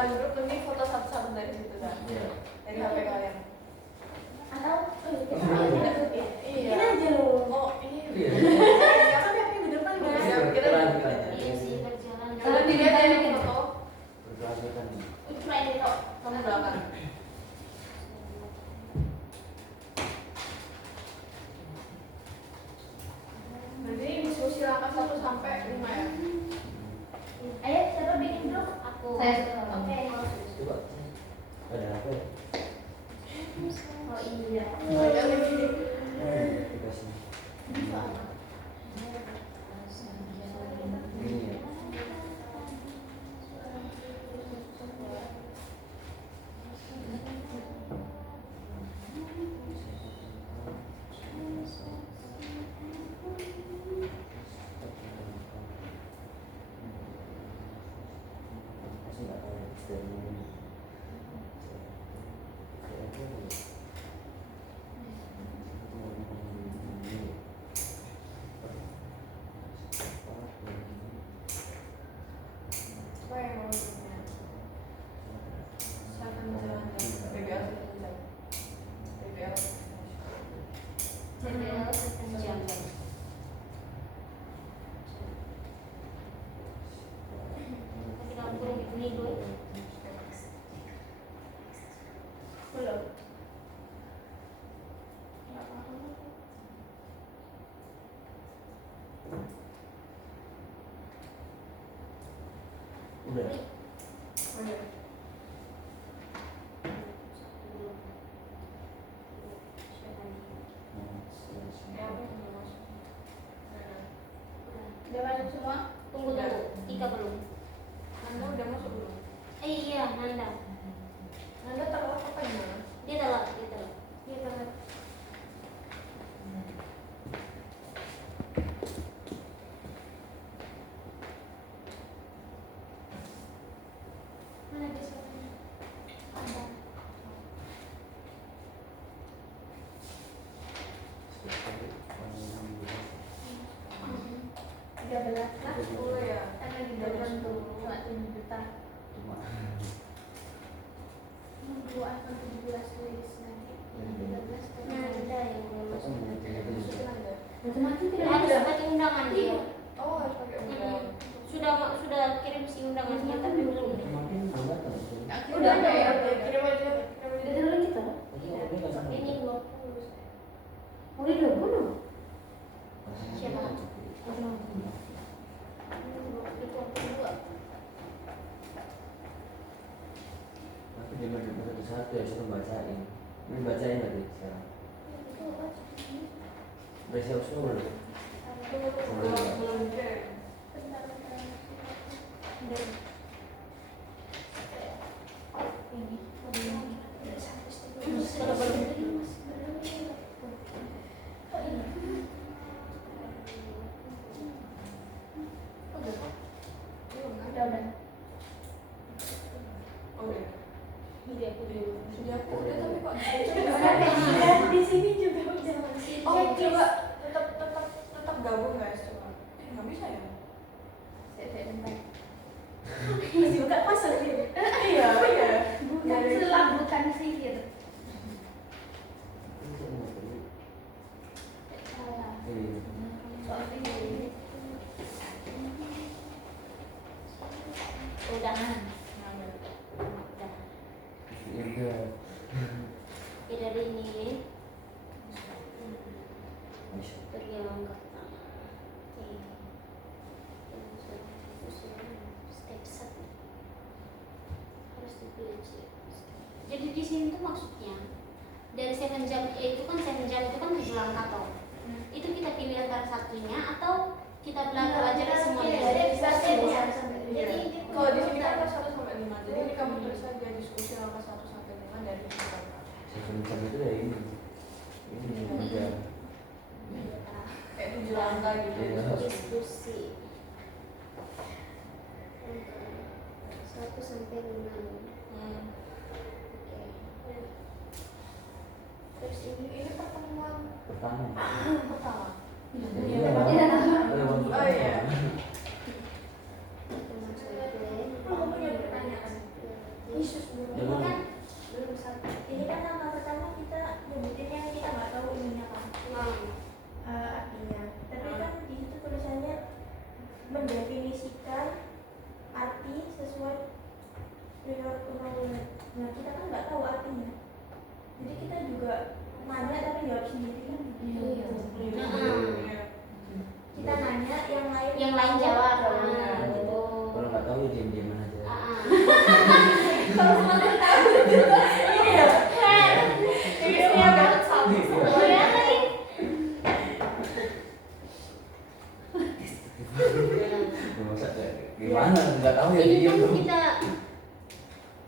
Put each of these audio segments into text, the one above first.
dalam grup nanti foto satu-satu dari situ kan. Dari HP kalian. Atau Iya. ini aja loh. Oh, ini. Iya. Ya kan HP di depan guys. Iya, Kita berjalan. Iya sih berjalan. kalau dilihat dari foto Berkelanjutan. Cuma ini kok. kamu belakang. Berarti diskusi langkah 1 sampai 5 ya. Ayo siapa bikin grup? Aku. Saya. Oke. Coba. Ada apa ya? Oh iya. Dikasih. Ini ya. Apa yang mau punya? Saya akan menjalankan BBL sejam. BBL. BBL sejam. Kita kurung ini dulu. Belum. Udah. Oke. Ya, apa yang mau masuk? Udah masuk semua? Tunggu dulu. Ika belum. Anda udah masuk belum? Iya, Nanda. Anda telat apa gimana? Dia telat, dia telat. Dia telat. Mana dia suaranya? Ada. Tiga belas lah. 10 ya. Karena di depan tuh cuma 7 juta. Cuma. 2 atau 17 tulis nanti. 13 kan ada yang belum masuk. Masukin Anda. Macam-macam tidak Harus ada. pakai undangan dia. Oh, harus pakai undangan. Sudah kirim si undangannya tapi belum. Makin lambat kan? Udah ada ya, kirim aja. Ada dalam kita. Ini 20. Oh, ini 20. Siapa? Oh, Itu 22. Tapi dia mau satu-satu ya, suruh bacain. Ini bacain tadi sekarang. Udah siap semua belum? Belum kirim. Oh, iya. Jadi aku udah tapi kok Di sini juga udah. oh coba tetap gabung guys coba nggak bisa ya Masih bukan pasal dia. iya Bukan selam, bukan sihir. Salah. Soal ini. Udahan. Udah. Iya. Oke, dari ini pergi kata. Step 1 harus dipelajari. Jadi di sini tuh maksudnya dari 7 jam itu kan 7 jam itu kan 7 langkah toh. Itu kita pilih antara satunya atau kita belajar semuanya. Jadi kalau di sini kan 1 sampai 5 jadi ini kamu tulis aja diskusi langkah 1 sampai 5 dari langkah Second itu ya ini. Ini udah. kayak 7 langkah gitu Iya. diskusi 1 sampai 5. Hmm. Oke. Terus ini pertemuan Pertama. pertama Iya. oh iya aku punya pertanyaan. mendefinisikan arti sesuai dengan kemauan. Nah kita kan nggak tahu artinya, jadi kita juga nanya tapi jawab sendiri kan. Iya. Kita nanya, yang lain jawab. Kalau nggak tahu ya diam-diam aja. Kalau semuanya tahu juga ini ya. Ini dia banget sama. Masa gimana nggak tahu ya Ini diam kan dong. kita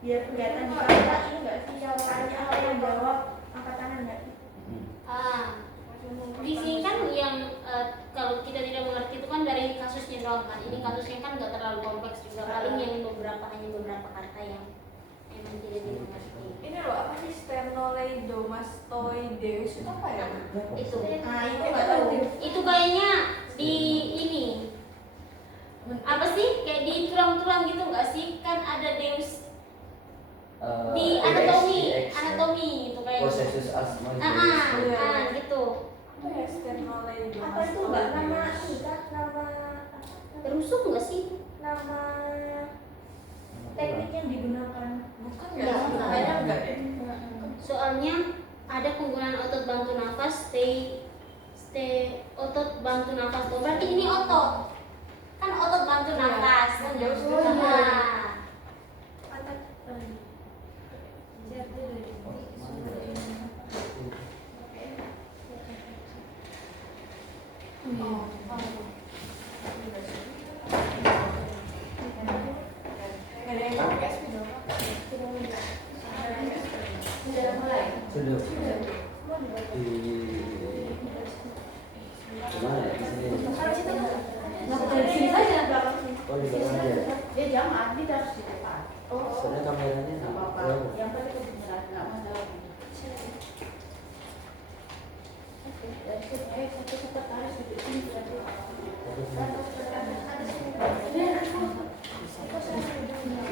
Biar kelihatan di kamera ini nggak sih yang tanya apa yang jawab angkat tangan nggak sih? di sini kan yang kalau kita tidak mengerti itu kan dari kasusnya doang kan. Ini kasusnya kan nggak terlalu kompleks juga, paling yang hanya beberapa kata yang memang tidak dimengerti. Ini loh apa sih Sternolaidomastoideus itu apa ya? Itu Nah itu nggak tahu. itu kayaknya di ini apa sih, kayak di tulang-tulang gitu nggak sih? Kan ada deus di anatomi itu kayak Processus asma gitu. Apa ya Sternolaidomastoideus? Apa itu nggak nama ini kah? Nama Rusuk nggak sih? nama teknik yang digunakan? Bukan Nggak, ya? Kayaknya enggak deh. Soalnya ada penggunaan otot bantu nafas, otot bantu nafas tuh. Berarti ini otot. Kan otot bantu Iya. nafas. Yang jauh Oh, iya. Nah, Otak. Oh, ada yang pakai SP berapa? Sudah mulai. sudah di mana ya di sini. Kalau situ kan? Dari sini saja. Oh di belakang aja. Dia jangan di harus di depan. Soalnya kameranya di bawah. Yang penting kebenaran nggak masalah. Dari sini satu cepat harus di sini berarti.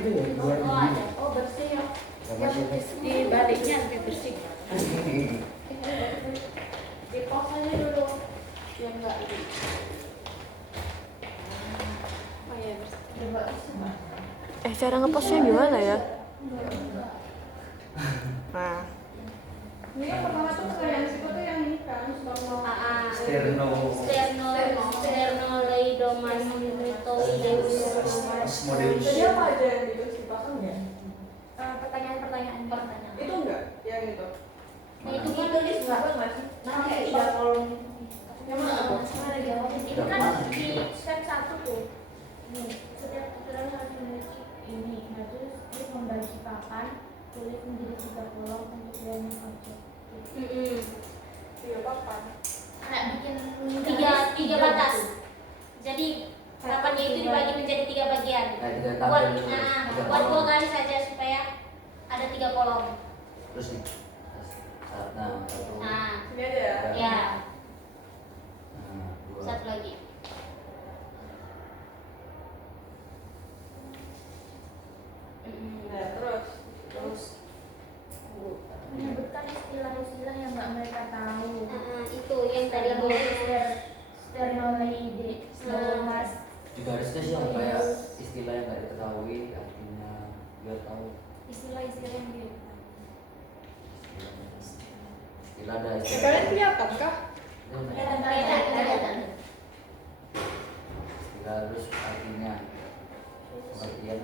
Itu ya dua oh ada. Oh bersih ya. sama Di baliknya lebih bersih. Di pos aja dulu. Yang enggak ini. Oh ya bersih. Cara ngepostnya gimana ya? Nah, ini yang pertama tuh pertanyaan situ tuh yang ini kan Sternolaidomastoideus. Asmodeus. Jadi apa aja yang dikasih pasang ya? Pertanyaan. Itu enggak? Yang itu? Nah, itu kan Tulis nggak sih? Nanti tiga kolom. Yang mana tuh? Mana jawab? itu kan di Step 1 tuh. Nih, setiap keterangan harus memiliki ini. Nah, terus dia membagi papan, tulis menjadi 3 kolom untuk yang objek. Iya papan. Nah, bikin tiga batas. Jadi papannya itu dibagi menjadi 3 bagian. Nah, kita Buat tampil dulu. Tiga buat kolom. 2 kali saja supaya ada 3 kolom. Terus nih. Nah, satu. Nah, Ini aja ya. ya Nah, dua. satu lagi. Nah, terus menyebutkan istilah-istilah yang nggak mereka tahu. Itu yang tadi gue Sternolaidomastoideus. Di garisnya sih yang kayak istilah yang nggak diketahui artinya biar tahu. Istilah-istilah yang dia Istilah ada ya, istilah. kalian kelihatan kah? kelihatan. Istilah terus artinya pengertian.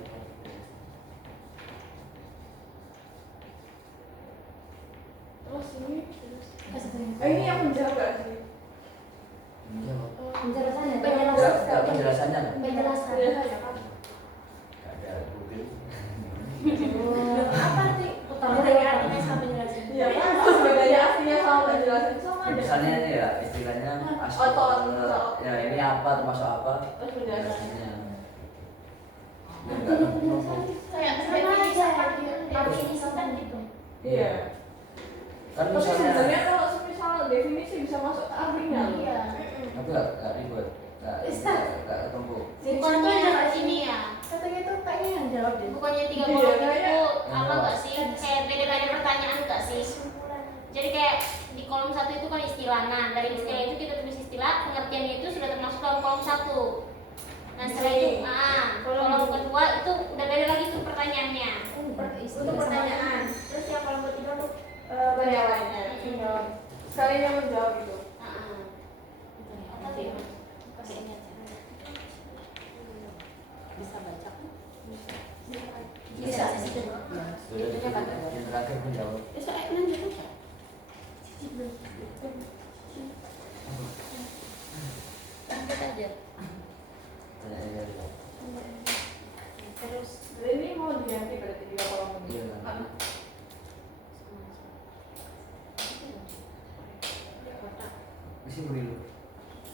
Terus ini ini yang menjaga sih. Menjawab. Penjelasannya. Nggak penjelasannya nggak? Penjelasan. Biasanya kan. Nggak ada Google. apa sih? Utama Dari artinya sama penjelasan. Iya kan? Terus bedanya aslinya sama penjelasan sama aja. Misalnya ini ya istilahnya Otot. ya ini apa termasuk apa? Terus penjelasannya. Penjelasannya. Ya, nggak ngomong. Kayak Sama aja. definisi kan gitu. Iya. Kan Tapi misalnya sebenarnya kalau misal definisi bisa masuk ke artinya. Iya. tapi nggak ribet, nggak ketemu. Bukannya ini ya, Katanya itu kayaknya yang jawab deh. bukannya 3 Iya, kolom kayaknya. itu apa nggak sih? Kayak beda-beda pertanyaan nggak sih? Jadi kayak di kolom 1 itu kan istilah. Nah, dari istilah itu kita tulis istilah, pengertiannya itu sudah termasuk dalam kolom 1. Nah setelah itu, kolom kedua itu udah beda lagi tuh pertanyaannya. Untuk pertanyaan. Terus yang kolom ketiga untuk Jawabannya. Sekali yang menjawab itu. Tapi Pakai ini aja. Bisa baca kan? bisa sih. Sudah Itunya kan yang terakhir menjawab. Besok lanjut aja. Lanjut aja. Tanya aja. Terus Ini mau diganti berarti 2 kolom ini. Iya kan. Isi Menilu.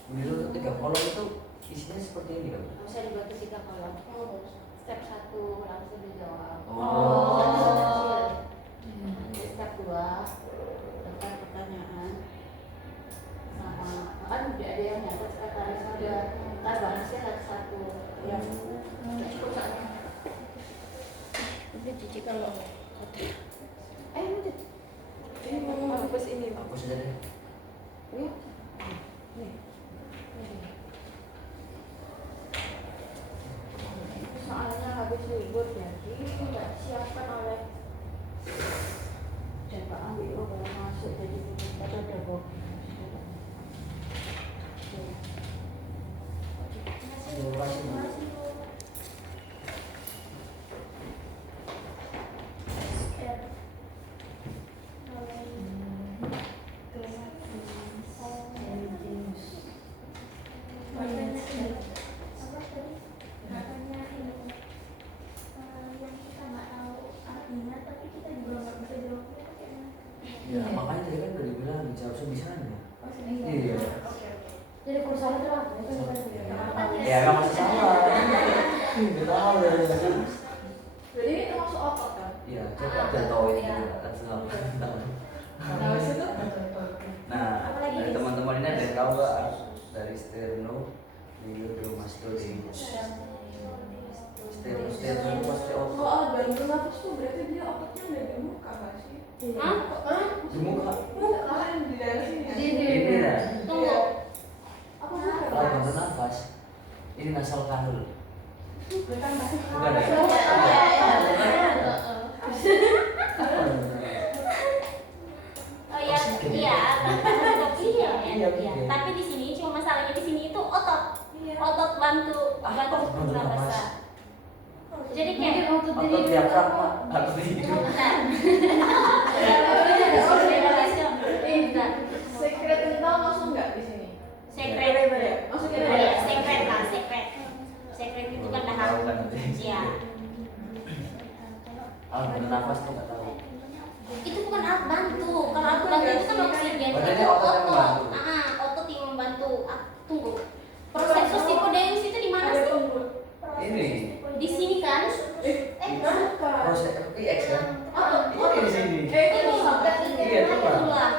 Menilu itu 3 kolom itu isinya seperti ini kan? bisa dibagi 3 kolom. Oh, Step 1 langsung dijawab. Oh. Nanti step 2 daftar pertanyaan sama kan udah ada yang nyatet sekretaris ada ntar bahasnya satu yang cukup soalnya. Ini cici kalau lanjut. ini mau hapus ini. Hapus aja deh. Iya. Nih. Soalnya habis libur jadi nggak disiapkan oleh Pak ambil baru masuk jadi kita udah bawa. Terima kasih. Ya, makanya tadi kan udah dibilang seharusnya bisa nih. Iya. Jadi kursornya itu apa? Ya nggak masalah. Nggak tahu ya. Jadi ini termasuk otot kan? Iya, coba biar tahu ini juga kan selama tahu. Nah, habis itu Nah, dari teman-teman ini ada yang tahu nggak dari sterno, glioblastoma, sterno pasti otot. kalau bantu nafas tuh berarti dia ototnya udah di muka nggak sih? Hah? Di muka. Muka yang di daerah sini ya? Ini ya. Tunggu. Apa bukan? Kalau bantu nafas, ini nasal kanul. Bukan masih Bukan ya? Oh iya, iya. Iya, Iya. Tapi di sini cuma masalahnya di sini itu otot. Otot bantu Bantu pernapasan. nafas. Jadi kayak otot Otot diafragma atau di hidung. Bentar. Secret kental masuk nggak di sini? Sekret. Masukin Oh aja. iya, sekret lah, sekret. Sekret itu kan Tahu dahak. kan nanti. Iya. Kalau bantu nafas tuh nggak tahu. Itu bukan alat bantu. Kalau alat bantu itu kan oksigen. Oh, jadi Itu otot yang membantu. Otot yang membantu. Tunggu. Proses Sipodeus itu di mana sih? Ini Di sini kan? proses PX kan? Ini di sini. Itu sampai Iya, itu Pak. Itulah.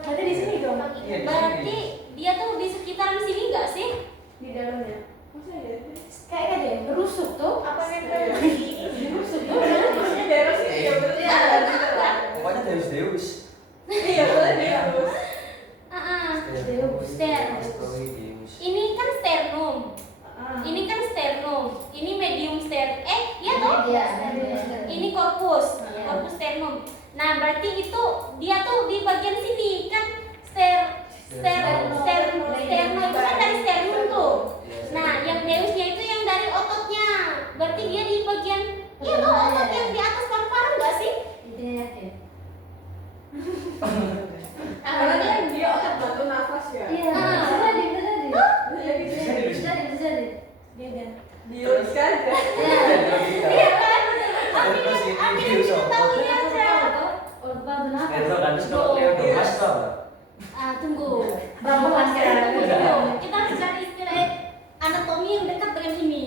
Berarti di sini dong. Iya, di Berarti sini. dia tuh di sekitaran sini nggak sih? Di dalamnya. Masa ya? Kayaknya deh. Rusuk tuh. Apa nempel? Rusuk tuh. Maksudnya daerah sini ya berarti ya. Pokoknya Deus. Iya, betul dia. Deus. Sternum. Deus. Ini kan sternum. Ini kan sternum. Ini medium sternum. Iya toh? Iya. Ini korpus, Iya. korpus sternum. Nah, berarti itu dia tuh di bagian sini kan sternum itu kan dari sternum tuh. Nah, yang deusnya itu yang dari ototnya. Berarti dia di bagian iya tuh otot yang di atas paru-paru enggak sih? Iya. Karena kan dia otot bantu nafas ya. Iya. Jadi Beda. Dius kan? Iya kan? Ambil itu tahunya aja. Sterno kan terus kalau Leodomas tau nggak? Tunggu. Bambu Kita harus cari istilah anatomi yang dekat dengan ini.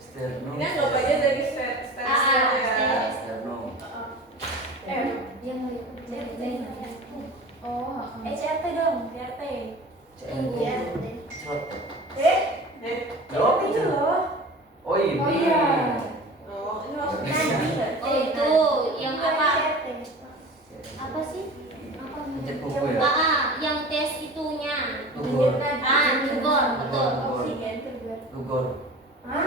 Sterno. Ini anggap aja dari stem ya. Sterno. CRT dong, CRT. CNT. Celot. Jawab itu loh. Oh ini. Oh, iya. Oh, ini maksudnya Oh itu yang apa? Apa sih? Pencet buku ya. Yang tes itunya. Tugor. Tugor, betul. Oksigen, tegar. Tugor. Hah?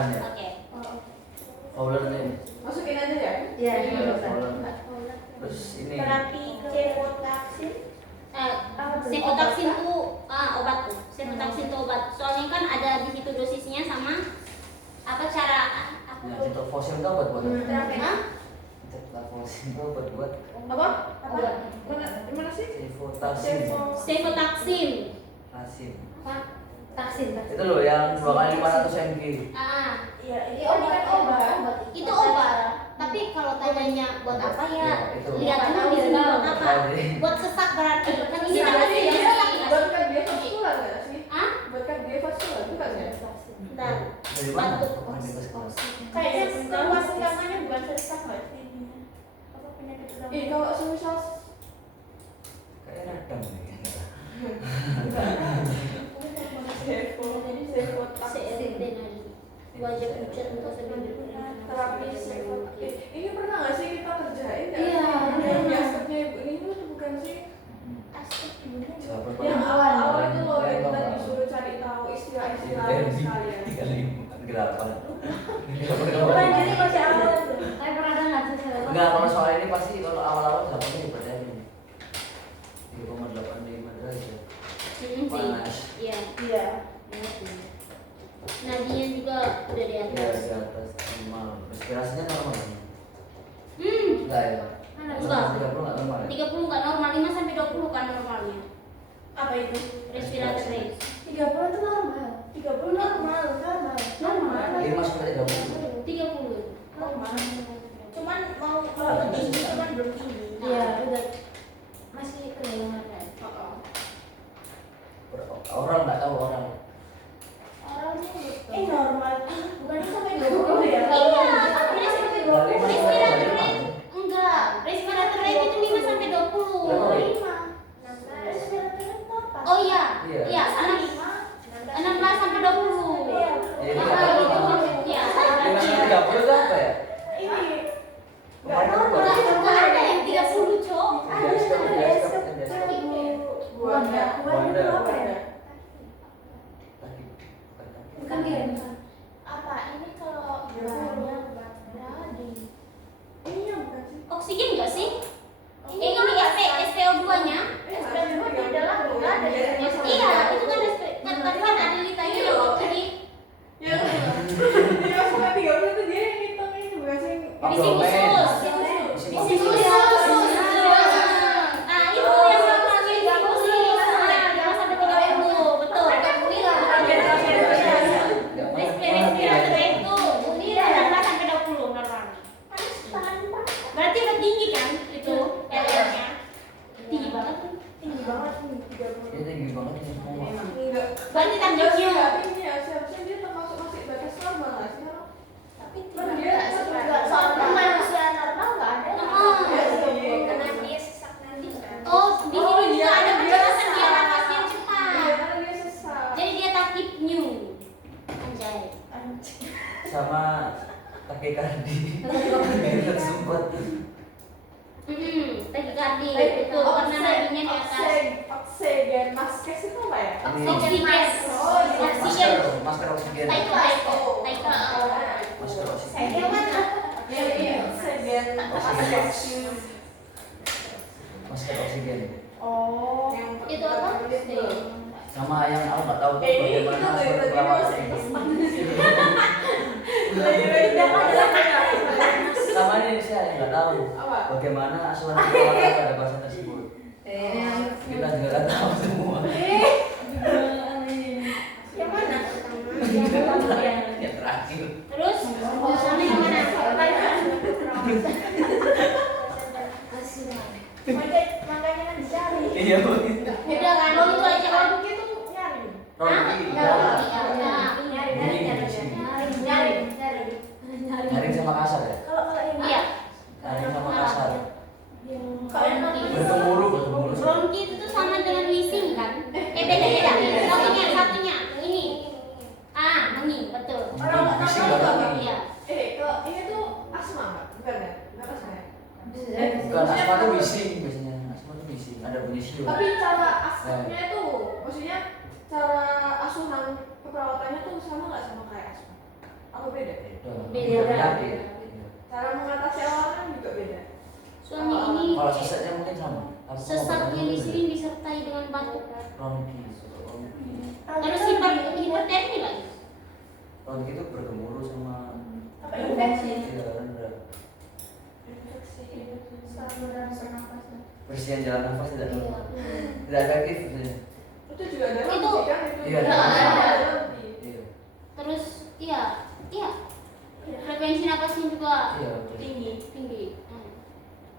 Faulan ya. Oke. Faulan ini. Masukin aja ya. Iya, Iya, Faulan. Terus ini. terapi cefotaxin. Cefotaxin tuh obat tuh. Cefotaxin tuh obat. Soalnya kan ada di situ dosisnya sama apa cara apa? Ya, cetofosil itu buat Terapi. Hah? Cetofosil itu buat Apa? Apa? Gimana sih? cefotaxin. Cefotaxin. Asin. Taksin. Itu loh yang 2 kali 500 mg. Iya, ini Oh, bukan obat. Itu obat. Tapi kalau tanyanya buat apa ya? Ya, itu. Lihat dulu di sini buat apa? Oh, jadi Buat sesak berarti. Kan ini Iya, kan masih iya. sesak Buat kardiovaskular nggak sih? Ah? Buat kardiovaskular bukan ya? Bentar. dari mana? Batuk. Komunitas kelas. Kayaknya keluar utamanya bukan sesak nggak sih? Apa penyakit utama? Kalau semisal Kayaknya radang nih. jadi cefotaxin. Sedenari. Wajah pucat untuk sebelum Terapi cefotaxin. Ini pernah nggak sih kita kerjain? nggak Iya. sih? Yang biasanya ibu ini tuh bukan sih? Asik ibunya. Siapa Yang pernah? awal-awal itu loh yang kita Yang disuruh cari tahu istilah-istilah sekalian. 35 Bukan jadi masih awal tuh. Tapi pernah dengar sih saya. Enggak, kalau soal ini pasti kalau awal-awal zamannya ibadah ini 3,85 derajat. Panas. Iya. Iya. Nadinya juga udah di Iya, atas. di atas normal. Respirasinya normal. Enggak ya? Enggak. 30 enggak normal ya? 30 nggak normal, 5 sampai 20 kan normalnya. Apa itu? Respiratory rate. 30 itu normal. 30 normal. 5 sampai 30. 30. Normal. Cuman mau kalau tinggi cuman belum tinggi. Iya, udah masih kelihatan. Orang nggak tahu orang. Normal. Bukannya sampai 20 ya? Iya, Dari mana respiratory dari rate. Enggak, respiratory rate itu 5 sampai 20. Berapa? 5. Oh iya. Iya. Iya, 16 sampai 20. Iya. Iya, Nah, iya. itu maksudnya. 5 sampai 30 itu apa ya? Ini Kemarin aku Enggak ada yang 30, Cok. Buanda. Buanda itu apa ya? Bukan dia. Apa ini kalau buahnya berada di ini yang bukan sih? Oksigen enggak sih? Ini ya SPO2-nya. SPO2 di dalam enggak ada ya? Iya, itu kan kan tadi kan ada ditanya yang oksigen. Yang 5 sampai 30 itu dia yang hitung ini bukan sih? Bisi khusus. Bisi khusus. Nah, itu yang normalnya bisi khusus. 5 sampai 30, betul. Respirator itu 16 sampai 20 normalnya. Berarti udah tinggi kan itu RR-nya? Tinggi banget tuh. Tinggi banget nih 30. Dia tinggi banget ini semua. Enggak. Berarti Enggak sih, tanduknya. enggak tinggi ya. Seharusnya dia termasuk masih batas normal nggak sih? Tapi Kan tidak dia enggak soalnya manusia normal enggak ada. Oh. Karena dia sesak nanti kan. Oh, di Oh, sini juga iya, ada dia penjelasan dia sesak. nafas yang Iya, cepat. karena dia sesak. Jadi dia takip new. Anjay. Sama takikardi. Ingat sempat. Takikardi itu karena nadinya di atas. Oksigen maskes itu apa ya? Oksigen. Oh, iya. Oksigen. Masker oksigen. Taiko. Masker oksigen. Saya mana? Ini oksigen Oksigen. Masker oksigen. Oh, Itu apa? Sama yang aku nggak tahu tuh Ini bagaimana kita asuhan dari perawatan tadi ini. Lagi-lagi Sama ini saya nggak tahu apa? bagaimana asuhan perawatan pada pasien tersebut. Kita juga nggak tahu semua. Yang mana? Yang terakhir. Terus sama yang mana? Makanya kan dicari. Iya begitu. Udah kan itu aja kan. Itu nyari. Rocky. Nyaring sama kasar ya. Kalau yang Iya. Nyaring sama kasar. kalau yang Bergemuruh. Bronki itu tuh sama dengan wheezing kan? Beda. Satunya. Ini. Menging, betul. Orang nggak Bising tahu nggak apa? tahu. Iya. Kalau ini tuh asma nggak? Bukan ya? Nggak asma ya? Bukan asma tuh bising biasanya. Asma tuh bising. Ada bunyi siul. Tapi cara asmanya itu, maksudnya cara asuhan keperawatannya tuh sama nggak sama kayak asma? Apa beda? Beda. Penyakit. Cara mengatasi awal kan juga beda. Suami ini Kalau sesatnya mungkin sama. sesatnya di sini disertai dengan batuk. Ronki. Terus hipertermi lagi. Ronki itu bergemuruh sama Apa infeksi? iya, rendah. Saluran pernapasan. Bersihan jalan nafas tidak Iya. tidak efektif maksudnya. Itu juga ada Itu- lebih kan itu. Iya, juga ada. lebih. Iya. Terus iya frekuensi napasnya juga Iya. tinggi.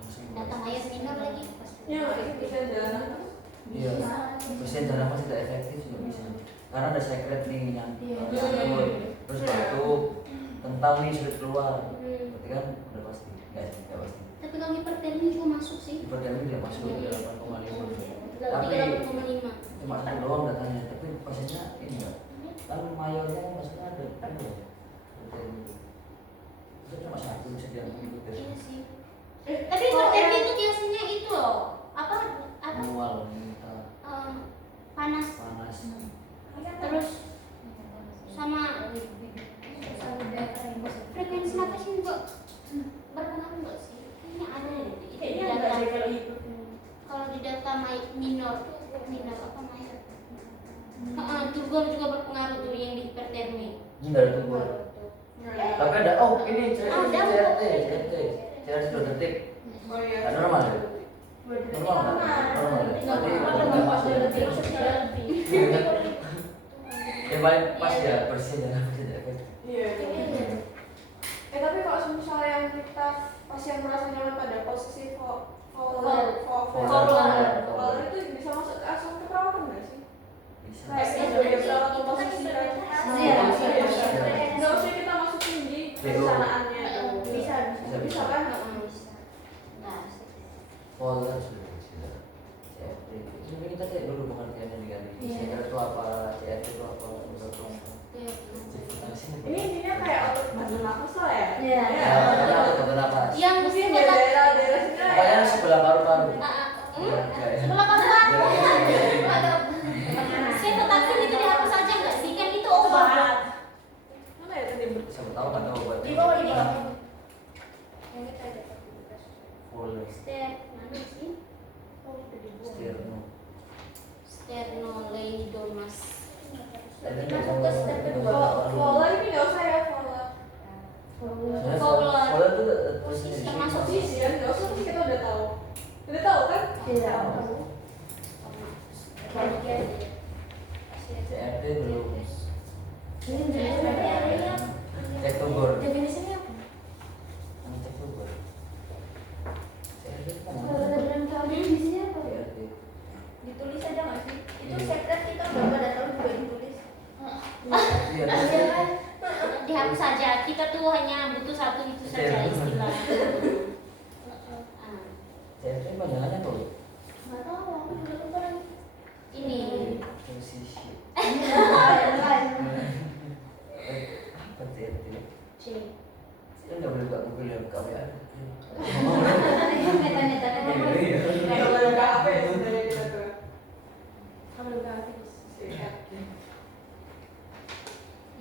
Langsung. Datang air minor lagi. Iya, itu bisa jalan nafas. Iya. Bersihan jalan nafas tidak efektif juga bisa. Karena ada sekret nih yang Iya. terus batuk, tentang nih sulit keluar. Hmm. Berarti kan udah pasti. Enggak pasti. Tapi kalau hipertermi juga masuk sih. Hipertermi tidak masuk ke 8,5. Tapi 8,5. Cuma satu doang datanya, tapi pasiennya ini enggak. Kan mayornya maksudnya ada hipertermi. Itu cuma satu bisa diambil Iya sih. Tapi hipertermi itu biasanya itu loh. Apa manual minta panas. panas. Terus sama frekuensi napasnya juga berpengaruh nggak sih? Kayaknya ada deh. Itu di Kayaknya data. enggak deh kalau itu. Kalau di data minor apa minor? Turgor juga berpengaruh tuh yang di hipertermi. Ini enggak ada tumor. Tapi ada ini CRT 2 detik. Oh iya. Ada normal ya? Normal enggak? Normal ya? Tadi pas ya. Yang paling pas ya bersih dan tidak efektif. Iya. Tapi kalau misalnya yang kita pasien merasa nyaman pada posisi Fowler itu bisa masuk ke asuhan keperawatan nggak sih? Bisa. Kayak sebagai perawat posisi kan? Iya. Nggak usah kita masukin di perencanaannya. Bisa. Bisa kan? Folder sudah. CRT. Itu mungkin kita cek dulu pengertiannya diganti. CRT itu apa? CRT itu apa? Folder itu apa? Ini intinya kayak otot bantu nafas lah ya? Iya. Ya, pokoknya aku tak bernapas. Yang Mungkin sebelah daerah sini lah ya. Pokoknya sebelah paru-paru. sebelah paru-paru. Iya. Sevoflurane itu dihapus aja nggak sih? Kan itu obat. Mana ya tadi? Siapa tahu kan tahu obatnya. Di bawah. Yang kita ada Folder. mana sih? Oh, itu di bawah. Stirno. Sternoleidomas. Masuk ke step kedua. Folder ini nggak usah ya folder. Folder itu Termasuk Posisi kan nggak usah kita udah tahu. Udah tahu kan? Tidak. CRT belum. Ini definisinya Cek tumor. definisinya apa? Cek tumor. CRT itu kan Kalau dalam definisinya apa? CRT. Ditulis aja nggak sih? Itu sekret kita udah pada tahu juga ditulis. Iya. Iya kan? Dihapus saja. Kita tuh hanya butuh satu itu saja istilah. CRT panjangannya tuh. Nggak tahu. Aku juga lupa lagi. Ini Posisi. Ini yang lain. Apa CRT? C. Kita nggak boleh buka Google ya, buka WA. Meta-meta. Kalau udah buka HP sebenarnya kita tuh. Kalau udah habis.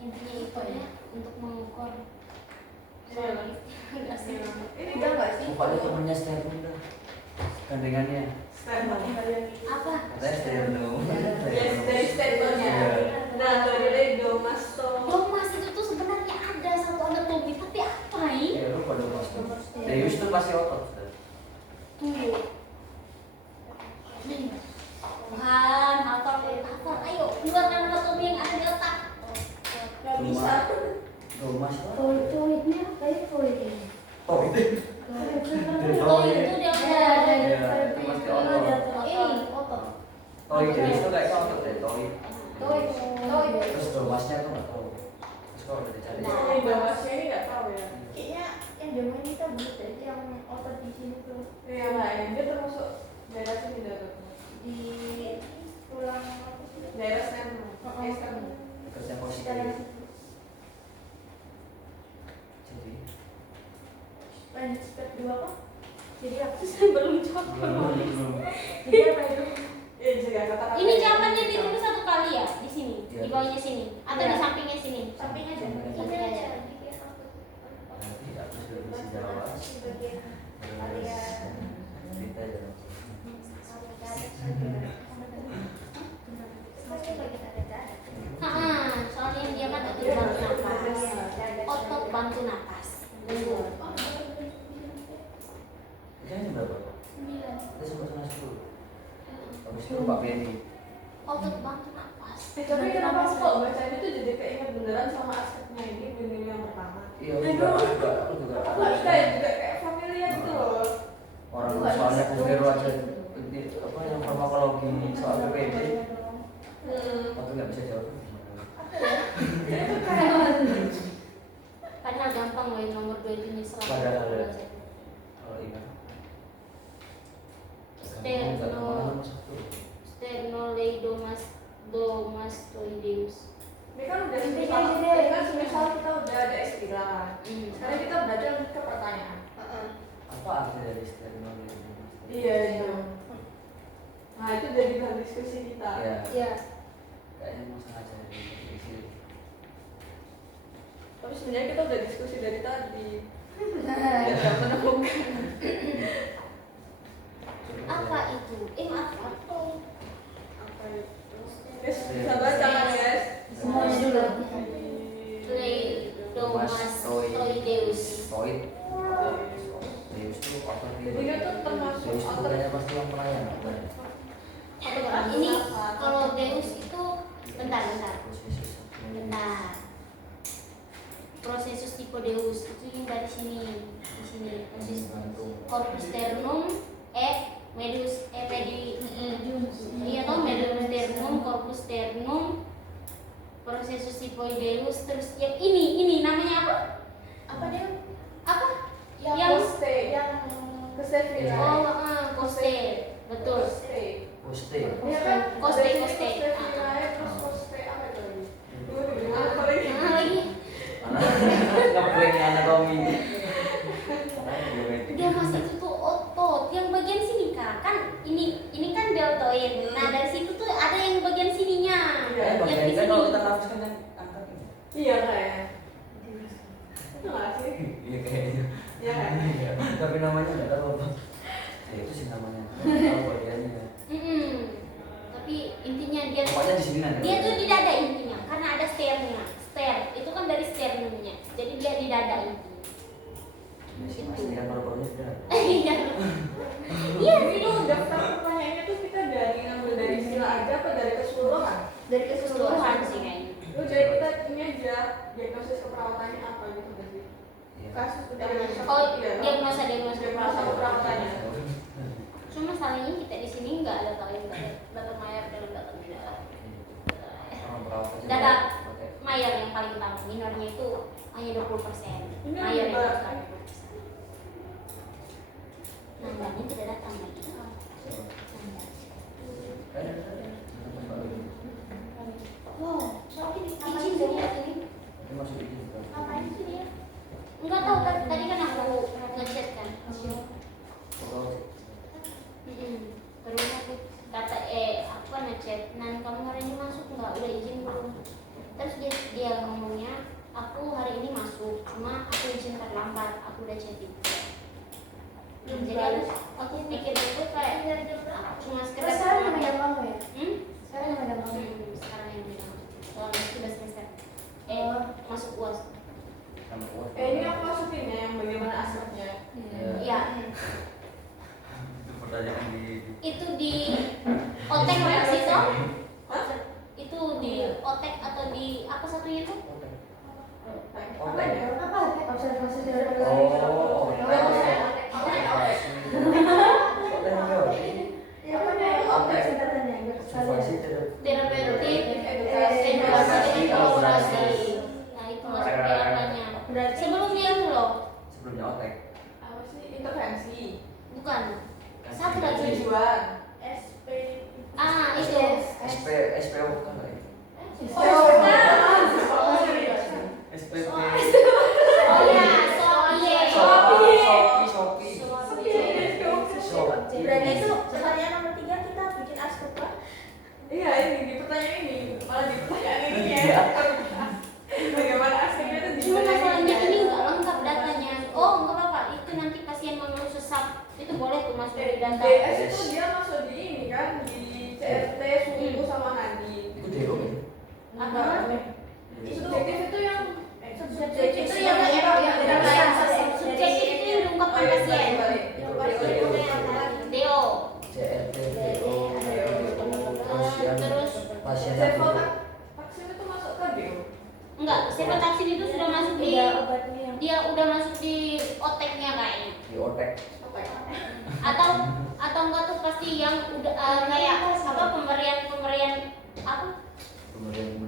Intinya itu ya untuk mengukur. Enggak sih. Ini Udah nggak sih? Bapaknya temennya Sterno dah. Gandengannya. Apa? Katanya Sterno. Yes, dari statementnya. Nah, dari Domasto. Domas itu tuh sebenarnya ada satu anatomi, tapi apa ini? Ya lu pada mas tuh. Deus tuh pasti otot. Tunggu. Tuhan, hafal. Ayo, keluarkan anatomi yang ada di otak. Nggak bisa. Mas. Fluidnya apa ya fluidnya? Oh itu. Oh, itu dia ada. Iya, itu pasti otot. Ini otot. Toy Deus tuh kayak otot deh, toy. Toy. Terus Domasnya tuh nggak tahu. Terus kalau udah dicari. Ini Domasnya ini nggak tahu ya. Kayaknya yang domain kita bulat ya, itu yang otot di sini tuh Iya lah, dia termasuk daerah sini dah tuh. di tulang apa sih? Daerah sternum. Sternum. Kerja positif. Dalam situ. Jadi. Lanjut step 2 apa? Jadi apa? Belum jawab. Jadi apa itu? Iya, jaga kata-kata. Ini jawabannya ditulis satu kali ya di sini, Iya. di bawahnya sini, atau di Iya. sampingnya sini. Samping aja. Samping aja. Samping aja. bantu napas. Lembur. Ini berapa? 9. Kita sampai sana 10. Habis itu Pak Benny. Otot bantu napas. Tapi kenapa kok bacanya tuh jadi keinget beneran sama aspeknya ini bener yang pertama? Iya, aku juga. Aku juga kayak familiar gitu loh. Orang soalnya kumpir aja apa yang farmakologi soal BPD. Aku nggak bisa jawab. Padahal gampang loh yang nomor 2 itu nyesel. Padahal ya. Kalau ingat. Sternoleidomastoideus. Ini kan udah semisal kita udah ada istilah. Sekarang kita belajar ke pertanyaan. Apa arti dari sternoleidomastoideus? Iya itu. Nah itu jadi bahan diskusi kita. Iya. Iya. Kayaknya mau sengaja di sini. Tapi sebenarnya kita udah diskusi dari tadi. Ya. Nggak menemukan. Apa itu? Maaf. Apa itu? Guys, bisa baca kan guys? Semuanya dulu. Leidomastoideus. Stoid. Deus itu apa nih? Jadi dia tuh termasuk Deus itu otot. kayaknya pasti yang pelayan, bukan? Ini kalau Deus itu bentar. Processus typo Deus itu yang dari sini. Di sini proses corpus sternum medius iya toh medium sternum corpus sternum processus typoideus terus yang ini namanya apa? Apa dia? Apa? Yang koste, yang koste Koste. Betul. Koste. Iya kan? Koste. Terus koste apa itu lagi? Apa lagi? Lagi Ngebreng anatomi. dia mas itu tuh otot yang bagian sini kan ini kan deltoid. Nah dari situ tuh ada yang bagian sininya. Iya, Yang Bagian di kan sini. kalau kita nafas kan yang angkat ini. Iya kayaknya. Itu nggak sih? Iya kayaknya. Iya kan? Iya. Tapi namanya nggak tahu apa. Ya itu sih namanya. Tahu bagiannya. Tapi intinya dia Pokoknya di sini nanti. dia tuh di dada intinya karena ada sternnya. Itu kan dari sternumnya. Jadi dia di dada intinya. Masih kan paru-parunya sudah. Iya. Iya, itu daftar pertanyaannya tuh kita dari ngambil dari istilah aja apa dari keseluruhan? Dari keseluruhan sih kayaknya. Lu jadi kita ini aja diagnosis keperawatannya apa gitu tadi? Iya. Kasus udah Oh, iya. diagnosa Diagnosa keperawatannya. Cuma masalahnya kita di sini nggak ada tahu data mayor dan data minor. Orang perawat aja. Data Pakai. mayor yang paling utama, minornya itu hanya 20%. Ini Mayor yang juga. besar 20%. Nambahnya tidak datang lagi. Wow, izin sih ya ini. Ini masuk izin. Ngapain sih dia? Enggak tahu tadi kan aku ngechat kan. Terus aku kata aku kan ngechat, "Nan kamu hari ini masuk nggak? Udah izin belum?" Terus dia ngomongnya, "Aku hari ini masuk, cuma aku izin terlambat. Aku udah chatting." Jadi aku pikir itu kayak cuma sekedar Sekarang yang megang kamu ya? Sekarang yang megang kamu. Sekarang yang megang. Soalnya sudah selesai. Masuk UAS. Ini aku masukin ya yang bagaimana aspeknya. Iya. Itu pertanyaan di. Itu di otek nggak sih toh? Hah? Itu di otek atau di apa satunya tuh? Apa ya? Apa? Observasi dari Oh. Ya apa nih? Apa singkatannya? Observasi Terapeutik, Edukasi, edukasi, kolaborasi. Nah itu masuk di apanya? Berarti Sebelumnya itu loh, sebelumnya otek. Apa sih intervensi? bukan. Satu lagi. Tujuan. SP Itu. SPO bukan lah ya? SPP. Oh ya, Shopee. Berarti itu pertanyaan nomor 3 kita bikin aspek Pak. Iya ini di pertanyaan ini malah di pertanyaan ini ya. Iya. Bagaimana aspeknya itu di Cuma pertanyaan masalahnya ini. ini nggak lengkap datanya. Oh nggak apa-apa, itu nanti pasien mengeluh sesak itu boleh tuh masuk di data. DS itu dia masuk di ini kan di CRT suhu sama nadi. Itu dero ya? Apa? Itu Subjektif itu yang subjektif itu yang yang udah masuk di oteknya kayaknya. Di otek. Atau enggak tuh pasti yang udah kayak apa pemberian apa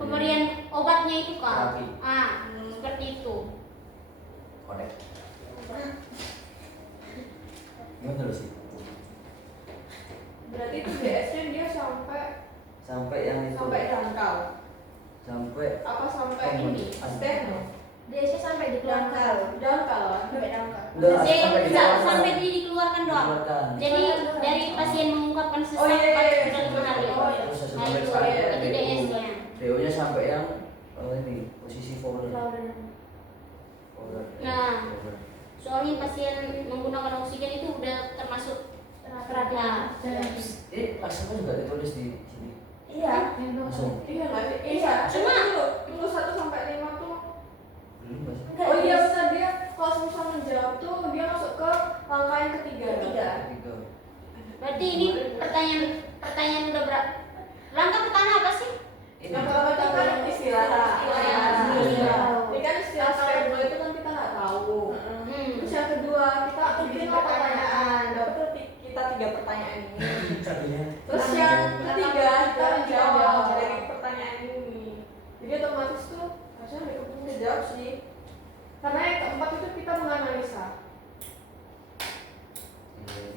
pemberian obatnya itu kan. Terapi. Seperti itu. Otek. Gimana sih? Berarti itu DS-nya dia Sampai yang itu. sampai dangkal. Sampai Apa sampai ini? Steno. Dia sih sampai dikeluarkan. Dangkal lah. Sampai dangkal. Enggak, Jadi sampai dikeluarkan. sampai dikeluarkan doang. Dikeluarkan. Jadi dari pasien mengungkapkan sesak Oh, iya, iya, iya. pada 5 hari. Oh, iya. Terus Nah sampai itu sekarang berarti DO. DS-nya. DO-nya sampai yang ini posisi forward. Nah. Soalnya pasien menggunakan oksigen itu udah termasuk terapi. Langsung juga ditulis di sini. Iya. Langsung. Iya nggak sih? Iya. Cuma dulu 1 sampai 5 tuh. Belum Mas. Enggak, Oh iya benar, dia kalau misal menjawab tuh dia masuk ke langkah yang ketiga. Tiga. Berarti ini pertanyaan udah berapa? Langkah pertama apa sih? Ini. Yang pertama itu kan istirahat. Iya. Ini kan istilah stable itu kan kita nggak tahu. Terus yang kedua kita bikin pertanyaan, dapat kita 3 pertanyaan ini. Terus yang ketiga kita menjawab dari pertanyaan ini. Jadi otomatis tuh harusnya mereka punya jawab sih. Karena yang keempat itu kita menganalisa.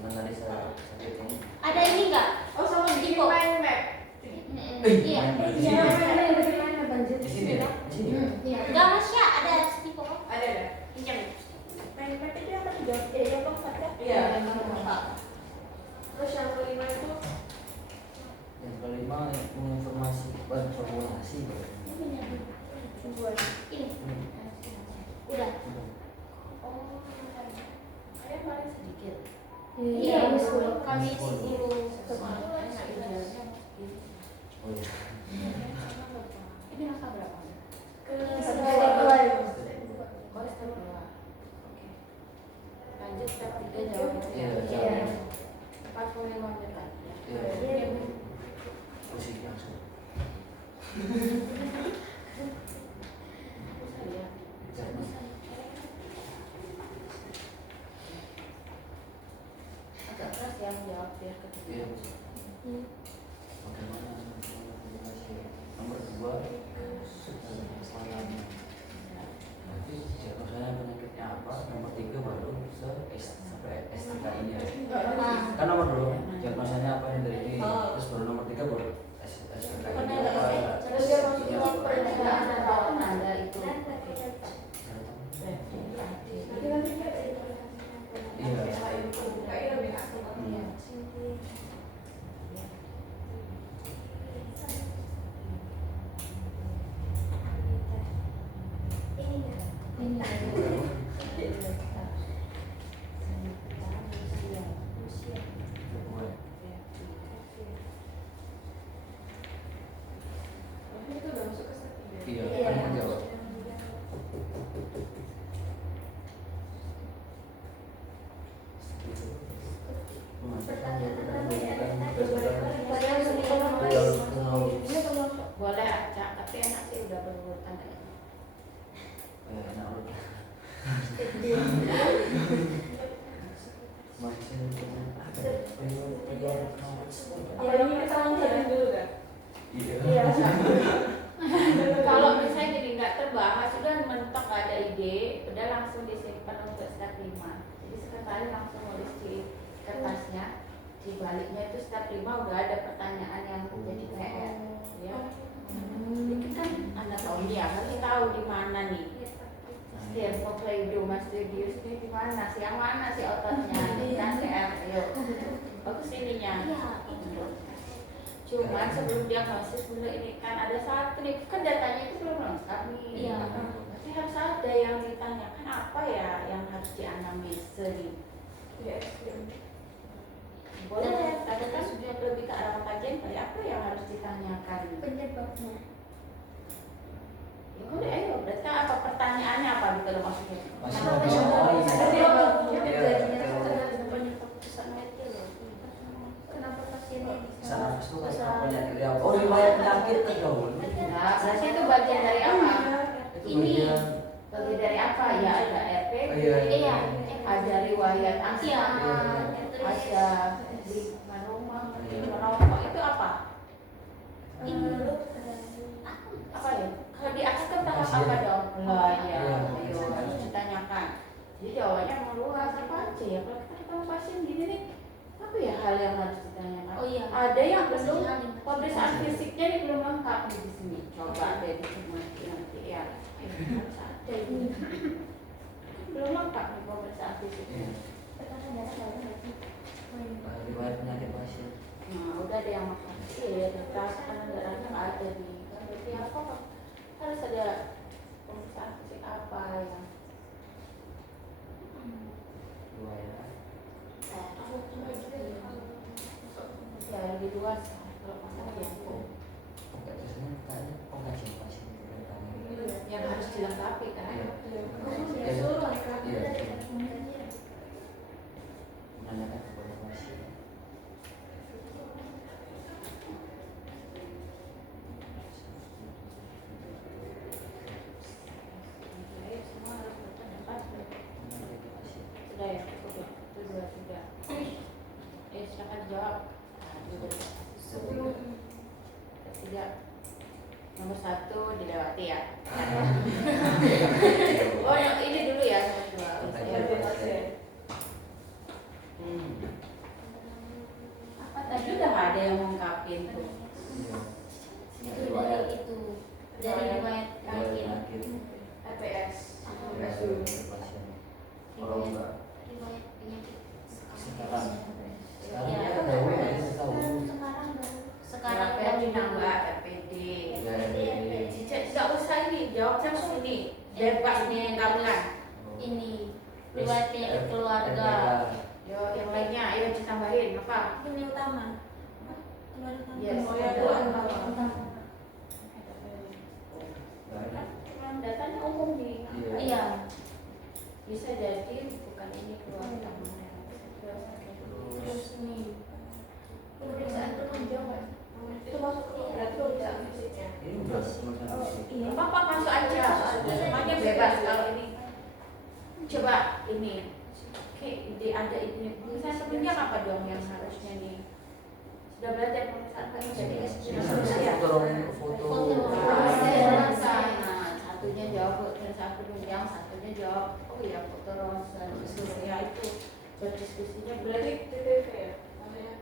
Menganalisa sakit ini. Ada ini enggak? Oh sama bikin Info. mind map. Iya. Di sini. Di sini ya? Di sini. ya? Enggak Mas ya, ada stiker kok. Ada. Pinjam. Main map itu yang ketiga. Yang keempat kan? Iya. Terus yang kelima itu Yang kelima menginformasi formulasi. Ini. Udah. Ada yang paling sedikit. Iya, kami 10. Oh iya. Ini angka berapa? Oh, step 2. Oke. Lanjut step 3 jawabnya. Iya, Iya. 45 menit lagi ya. Iya. Posisi langsung. Iya. Agak keras ya menjawab biar ketiga. Iya. Bagaimana formulasi nomor 2 selanjutnya. Nanti diagnosanya penyakitnya apa, nomor 3 baru sampai S3 ini ya. Kan nomor 2 diagnosanya apa yang dari ini, terus baru nomor 3 baru S3 ini apa. terus dia masuk ke Perencanaan perencanaan atau nanda itu. nanti Iya. kayaknya lebih asal. Itu udah masuk ke step 3. Iya, kan menjawab. Boleh acak, tapi enak sih udah berurutan kayaknya. Apa ini kita lanjutin dulu kan? Iya. Kalau misalnya jadi nggak terbahas, sudah mentok nggak ada ide, udah langsung disimpan untuk step 5. Jadi sekretaris langsung nulis di kertasnya, di baliknya itu step 5 udah ada pertanyaan yang jadi PR. Ya. Ini kan anatomi ya, harus tahu di mana nih. Sternocleidomastoideus ini di mana sih? Yang mana sih ototnya? Kan PR, yuk. Bagus ininya. Cuman sebelum diagnosis dulu ini kan ada satu nih, kan datanya itu belum lengkap nih. Iya. Tapi harus ada yang ditanyakan apa ya yang harus dianamnesa nih. Iya. Boleh, tapi kan sudah lebih ke arah kajian kali apa yang harus ditanyakan. Penyebabnya. Ya boleh, ayo berarti apa pertanyaannya apa gitu loh maksudnya? Masih Kenapa bisa bisa mulai. Kenapa pasiennya Bisa nafas tuh kan penyakit apa? Oh, riwayat penyakit kan dahulu. Nah, berarti itu bagian dari apa? Itu Ini. bagian Bagian dari apa? Ya ada RP, Iya. Ada riwayat Iya. asma, Terus ada lingkungan rumah, lingkungan rokok itu apa? Apa ya? Kalau di akte kan tahap Pasien. apa dong? Lah ya, Iya. ayo harus ditanyakan. Jadi jawabannya mau luas apa aja ya? Kalau kita ketemu pasien gini nih, apa ya hal yang harus ditanyakan? Oh iya. Ada yang belum Pemeriksaan. pemeriksaan fisiknya nih belum lengkap di sini. Coba deh dicermati nanti ya. Harus ada ini. Belum lengkap nih pemeriksaan fisiknya. Riwayat penyakit pasien. Nah, udah ada yang makan ya, tetap kan darahnya nggak ada nih. Kan berarti apa? Harus ada pemeriksaan fisik apa ya? Riwayat. Ya lebih luas kalau masalah ya. Enggak biasanya tanya pengkajian pasien itu tentang Yang harus dilengkapi kan? Iya. Menanyakan kepada pasien. Jadi semua harus berpendapat. Menanyakan pasien. Sudah ya, cukup ya. Itu dua tiga. Silakan jawab. Nah, itu dua. Tiga. Nomor 1 dilewati ya. Oh, ini dulu ya nomor 2. Apa tadi udah ada yang mengungkapin tuh? Iya. Itu dari itu dari riwayat Riwayat penyakit. penyakit. APS. Pasien. Kalau enggak Riwayat penyakit. sekarang. Sekarang Iya. kita tahu ya, kita tahu. Sekarang RPD nambah RPD. Ya, ini. Cicak nggak usah ini jawab langsung ini. Bebas nih gamelan. ini riwayat penyakit keluarga. Yo yang lainnya ayo ditambahin apa? Ini utama. Yes. Oh ya, ada. utama. Cuma datanya umum nih. Iya. Bisa jadi bukan ini keluarga. Terus ini pemeriksaan penunjang Pak. Itu masuk ke berarti pemeriksaan fisiknya. Ini udah semacam fisik. Iya. Apa masuk aja? Semuanya bebas kalau ini. Coba ini. Oke, ada ini. Misalnya penunjang apa dong yang harusnya nih? Sudah belajar pemeriksaan kan jadi Foto. Nah, satunya jawab pemeriksaan penunjang, satunya jawab oh ya foto ronsen ya itu berdiskusinya berarti TTV ya namanya.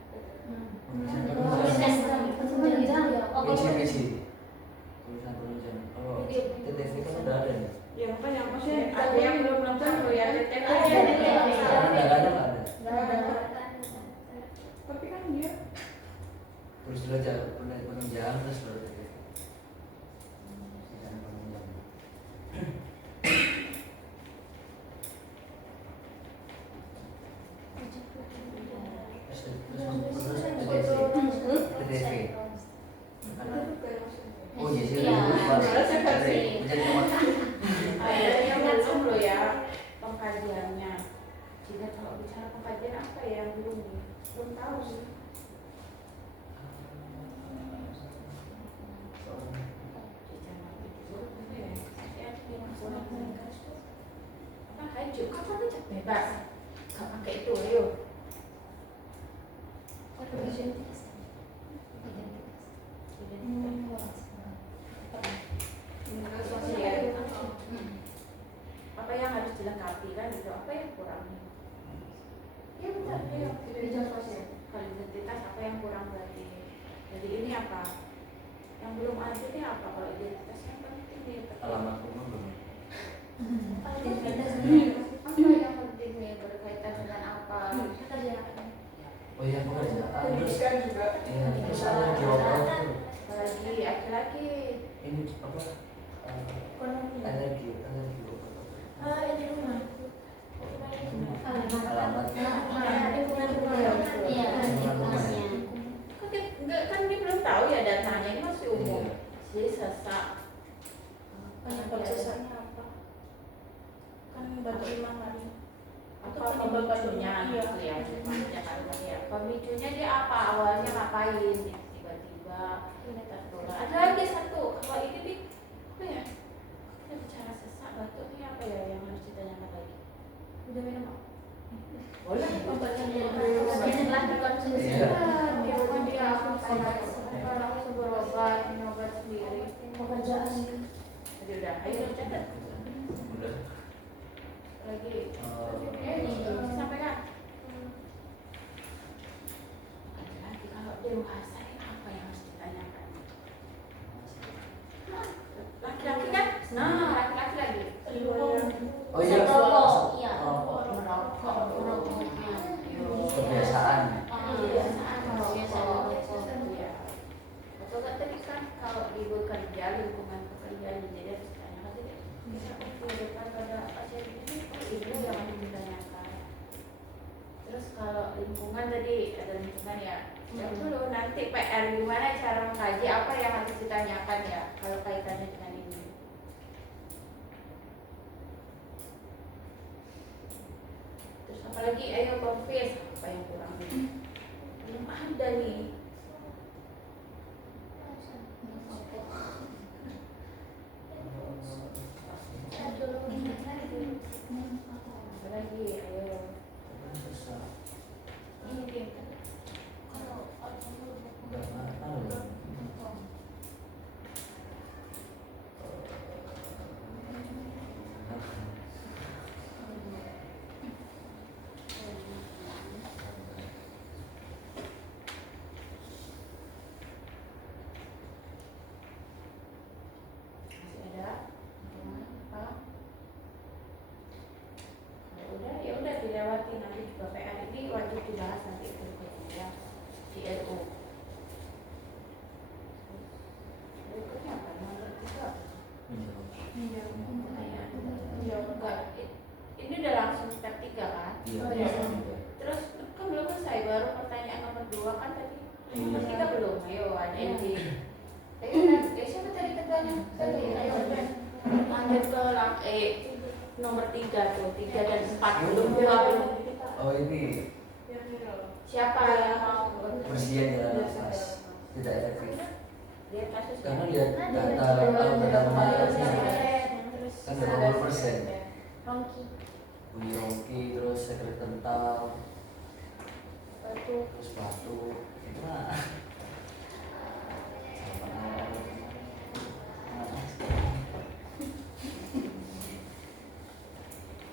Misi. Tulisan penunjang. Kalau TTV kan udah ada nih. Ya makanya maksudnya ada yang belum nonton lo ya TTV. Kadang-kadang ada. Tapi kan dia Terus belajar penunjang terus baru TTV. Tulisan penunjang. TTV. Oh iya sih. Iya. Jadi nomor ada yang belum lo ya pengkajiannya. Jika kalau bicara pengkajian apa ya yang belum tahu sih. Apa hancur? Kapan aja bebas? Gak pakai itu, ayo. Apa yang harus dilengkapi kan itu? Apa yang kurang? Iya benar, ya. Kalau identitas apa yang kurang berarti? Jadi ini apa? Yang belum ada ini apa? Kalau identitas kan penting nih. alamat rumah belum. Apa yang penting nih berkaitan dengan apa? Oh iya pekerjaan terus Pendidikan juga. iya terus ada jawab apa tuh? Apalagi laki-laki. Ini apa Ekonomi. energi Ini rumah. alamat Lingkungan rumah. Iya, lingkungannya. Kan dia belum tahu ya datanya ini masih umum. Iya. Jadi sesak. Penyebab sesaknya apa? Kan batu imam kan. Apa pemicunya? Iya. Ya, ya. Pemicunya dia apa? Awalnya ngapain? Tiba-tiba tertular. Ada lagi satu. Kalau ini apa ya? Kita bicara sesak batuk ini apa ya yang harus ditanyakan lagi? udah minum apa? Boleh obatnya Setelah dikonsumsi. Iya. dia langsung berobat, minum obat sendiri. Pekerjaan. Jadi udah, ayo catat Udah. lagi. Eh, Sampaikan. Nanti kalau dewasa ini apa yang harus ditanyakan? Laki-laki kan? Nah, laki-laki lagi. Oh iya. Rokok, iya. Rokok. Merokoknya. Kebiasaan. Kebiasaan merokok. Iya. Atau kan tadi kan kalau di bekerja, lingkungan pekerjaan jadi harus ditanyakan tidak? Di depan pada pasien ini, itu jangan ditanyakan. Terus kalau lingkungan tadi ada lingkungan ya, jawab dulu nanti PR gimana cara mengkaji apa yang harus ditanyakan ya kalau kaitannya dengan ini. Terus apalagi ayo confess apa yang kurang ini? Belum ada nih. Apalagi ayo. Susah. Ini dia. Nggak tahu ya. Masih ada? Apa? Ya udah dilewati nanti juga PR ini wajib dibahas nanti berikutnya di RU. Berikutnya apa? Nomor 3. Iya. Pertanyaan. Ya enggak. Ini udah langsung step 3 kan? Iya. Oh, iya. Terus kan belum selesai, baru pertanyaan nomor 2 kan tadi. Nomor Iya. 3 belum. Ayo ada NJ. Ayo siapa tadi tertanya? Tadi ayo lanjut ke nomor 3 tuh, 3 dan 4 belum 2 belum. Oh ini Siapa yang mau persediaan jalan nafas tidak efektif. lihat kasus Karena lihat data rumah kan 80%. Rongki. Bunyi rongki, terus sekret kental, Batuk. terus batuk. Itu mah.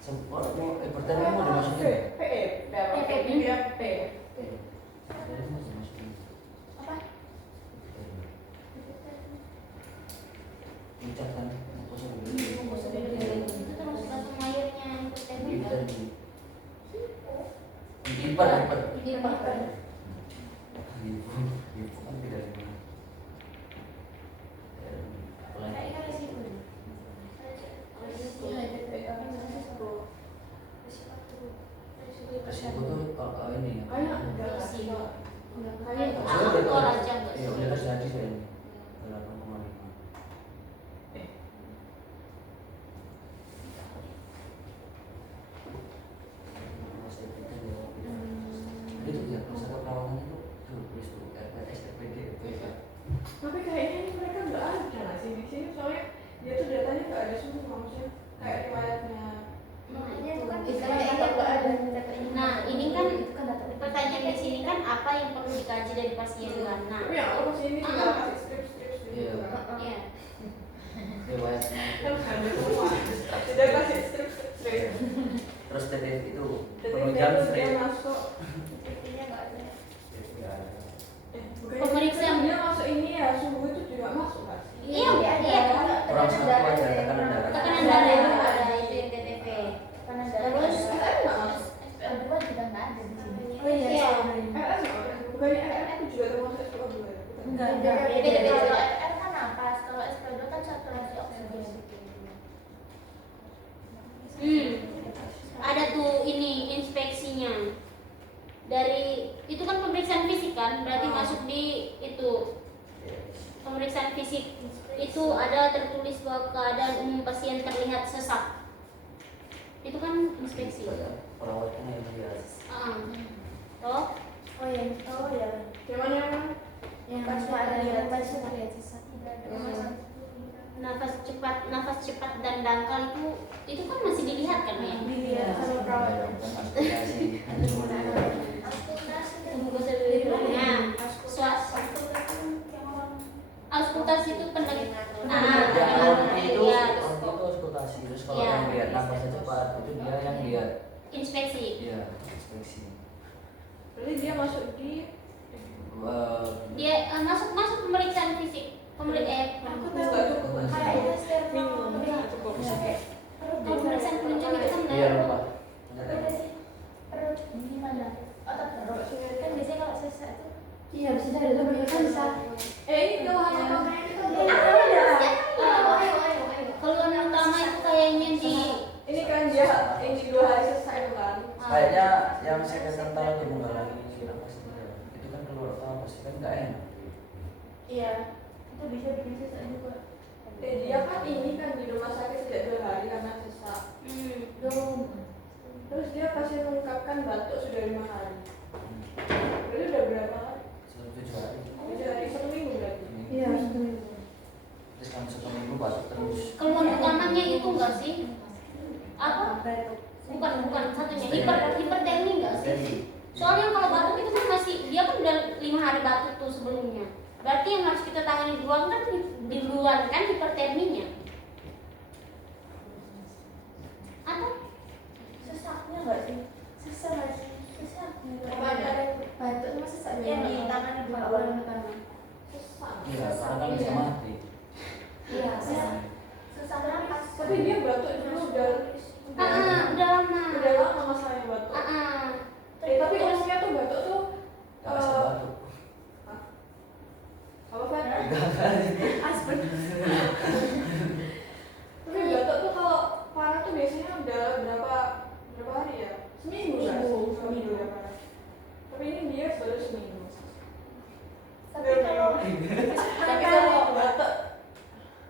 Sempat pertanyaan mau dimasukin ya? Pertanyaan mau dimasukin. Apa? Ucap kan, kosong Itu terus langsung layarnya Ini entertainment. tadi. Lipat. Lipat. Ibu kan tidak lima. Apalagi resiko tuh kalau ini ya. Aku raja enggak Iya, udah kasih hati saya ini. 8,5. Saya pikir ya. Itu ya, masalah perawanan itu tulis tuh RPS, RPD, RPK. Tapi kayaknya ini mereka nggak ada nggak sih di sini, soalnya dia tuh datanya nggak ada semua, maksudnya kayak riwayatnya. Nah, ini kan pertanyaan di sini kan apa yang perlu dikaji dari pasien kan. Nah, Tapi yang aku sini tinggal kasih strips Iya. gitu. iya. Riwayatnya Kan ada semua. Tidak kasih strips. terus detik itu Jadi penunjang dia strip. masuk. Pemeriksaan. Dia masuk ini ya, suhu itu juga masuk kan? Iya, iya. Kurang satu aja tekanan darah. Tekanan darah ada itu yang TTP. Terus RS nggak masuk. SPL2 juga nggak ada di sini. Oh iya. RS nggak masuk. Bukannya RS itu juga termasuk SPL2 ya? Enggak, Beda-beda. Kalau RR kan napas, kalau SPL2 kan saturasi oksigen. Ada tuh ini inspeksinya. Dari itu kan pemeriksaan fisik kan, berarti masuk di itu pemeriksaan fisik itu ada tertulis bahwa keadaan umum pasien terlihat sesak. Itu kan inspeksi. Perawatnya yang dia. Oh, Oh ya, tahu ya. Gimana emang? Yang Pas ada ada pasien terlihat sesak. nafas cepat dan dangkal itu kan masih dilihat kan ya? Dilihat sama perawat. inspeksi. Iya, inspeksi. Berarti dia masuk di Dia masuk pemeriksaan fisik. Aku tahu. Nggak cukup, nggak Kayaknya cukup. setiap Minimum. udah Nggak cukup. Kalau pemeriksaan penunjang itu kan iya nggak. lupa. udah sih perut gimana otot perut kan biasanya kalau sesak itu Iya, bisa dari pemeriksaan bisa. Ini keluhan utamanya itu Keluhan utama itu kayaknya di ini kan dia ini 2 hari selesai itu kan. Kayaknya yang sakit kental untuk menghalangi nafas itu kan keluar apa pasti kan nggak enak. iya itu bisa bikin sesak juga Dia kan ini kan di rumah sakit sejak 2 hari karena sesak. Terus dia pasien mengungkapkan batuk sudah 5 hari. Berarti udah berapa hari? 7 hari. 7 hari, 1 minggu berarti. Iya, Terus kan 1 minggu batuk terus. keluhan utamanya itu enggak sih? Apa? Bukan satunya hipertermi enggak sih? Jadi Soalnya kalau batuk itu kan masih dia kan udah 5 hari batuk tuh sebelumnya. Berarti yang harus kita tangani duluan kan hiperterminya. Atau sesaknya nggak sih sesak nggak sih sesak Apanya? batuk sama sesak yang di tangan duluan Sesak. iya karena kan bisa mati. iya sesak nafas Tapi dia batuk dulu udah udah lama. udah lama masalahnya batuk. Tapi umumnya tuh batuk tuh Nggak bisa batuk. apa kan? aspen Tapi batuk tuh kalau parah tuh biasanya udah berapa hari ya? Seminggu kan? Seminggu ya parah. Tapi ini dia baru seminggu. tapi kalau batuk,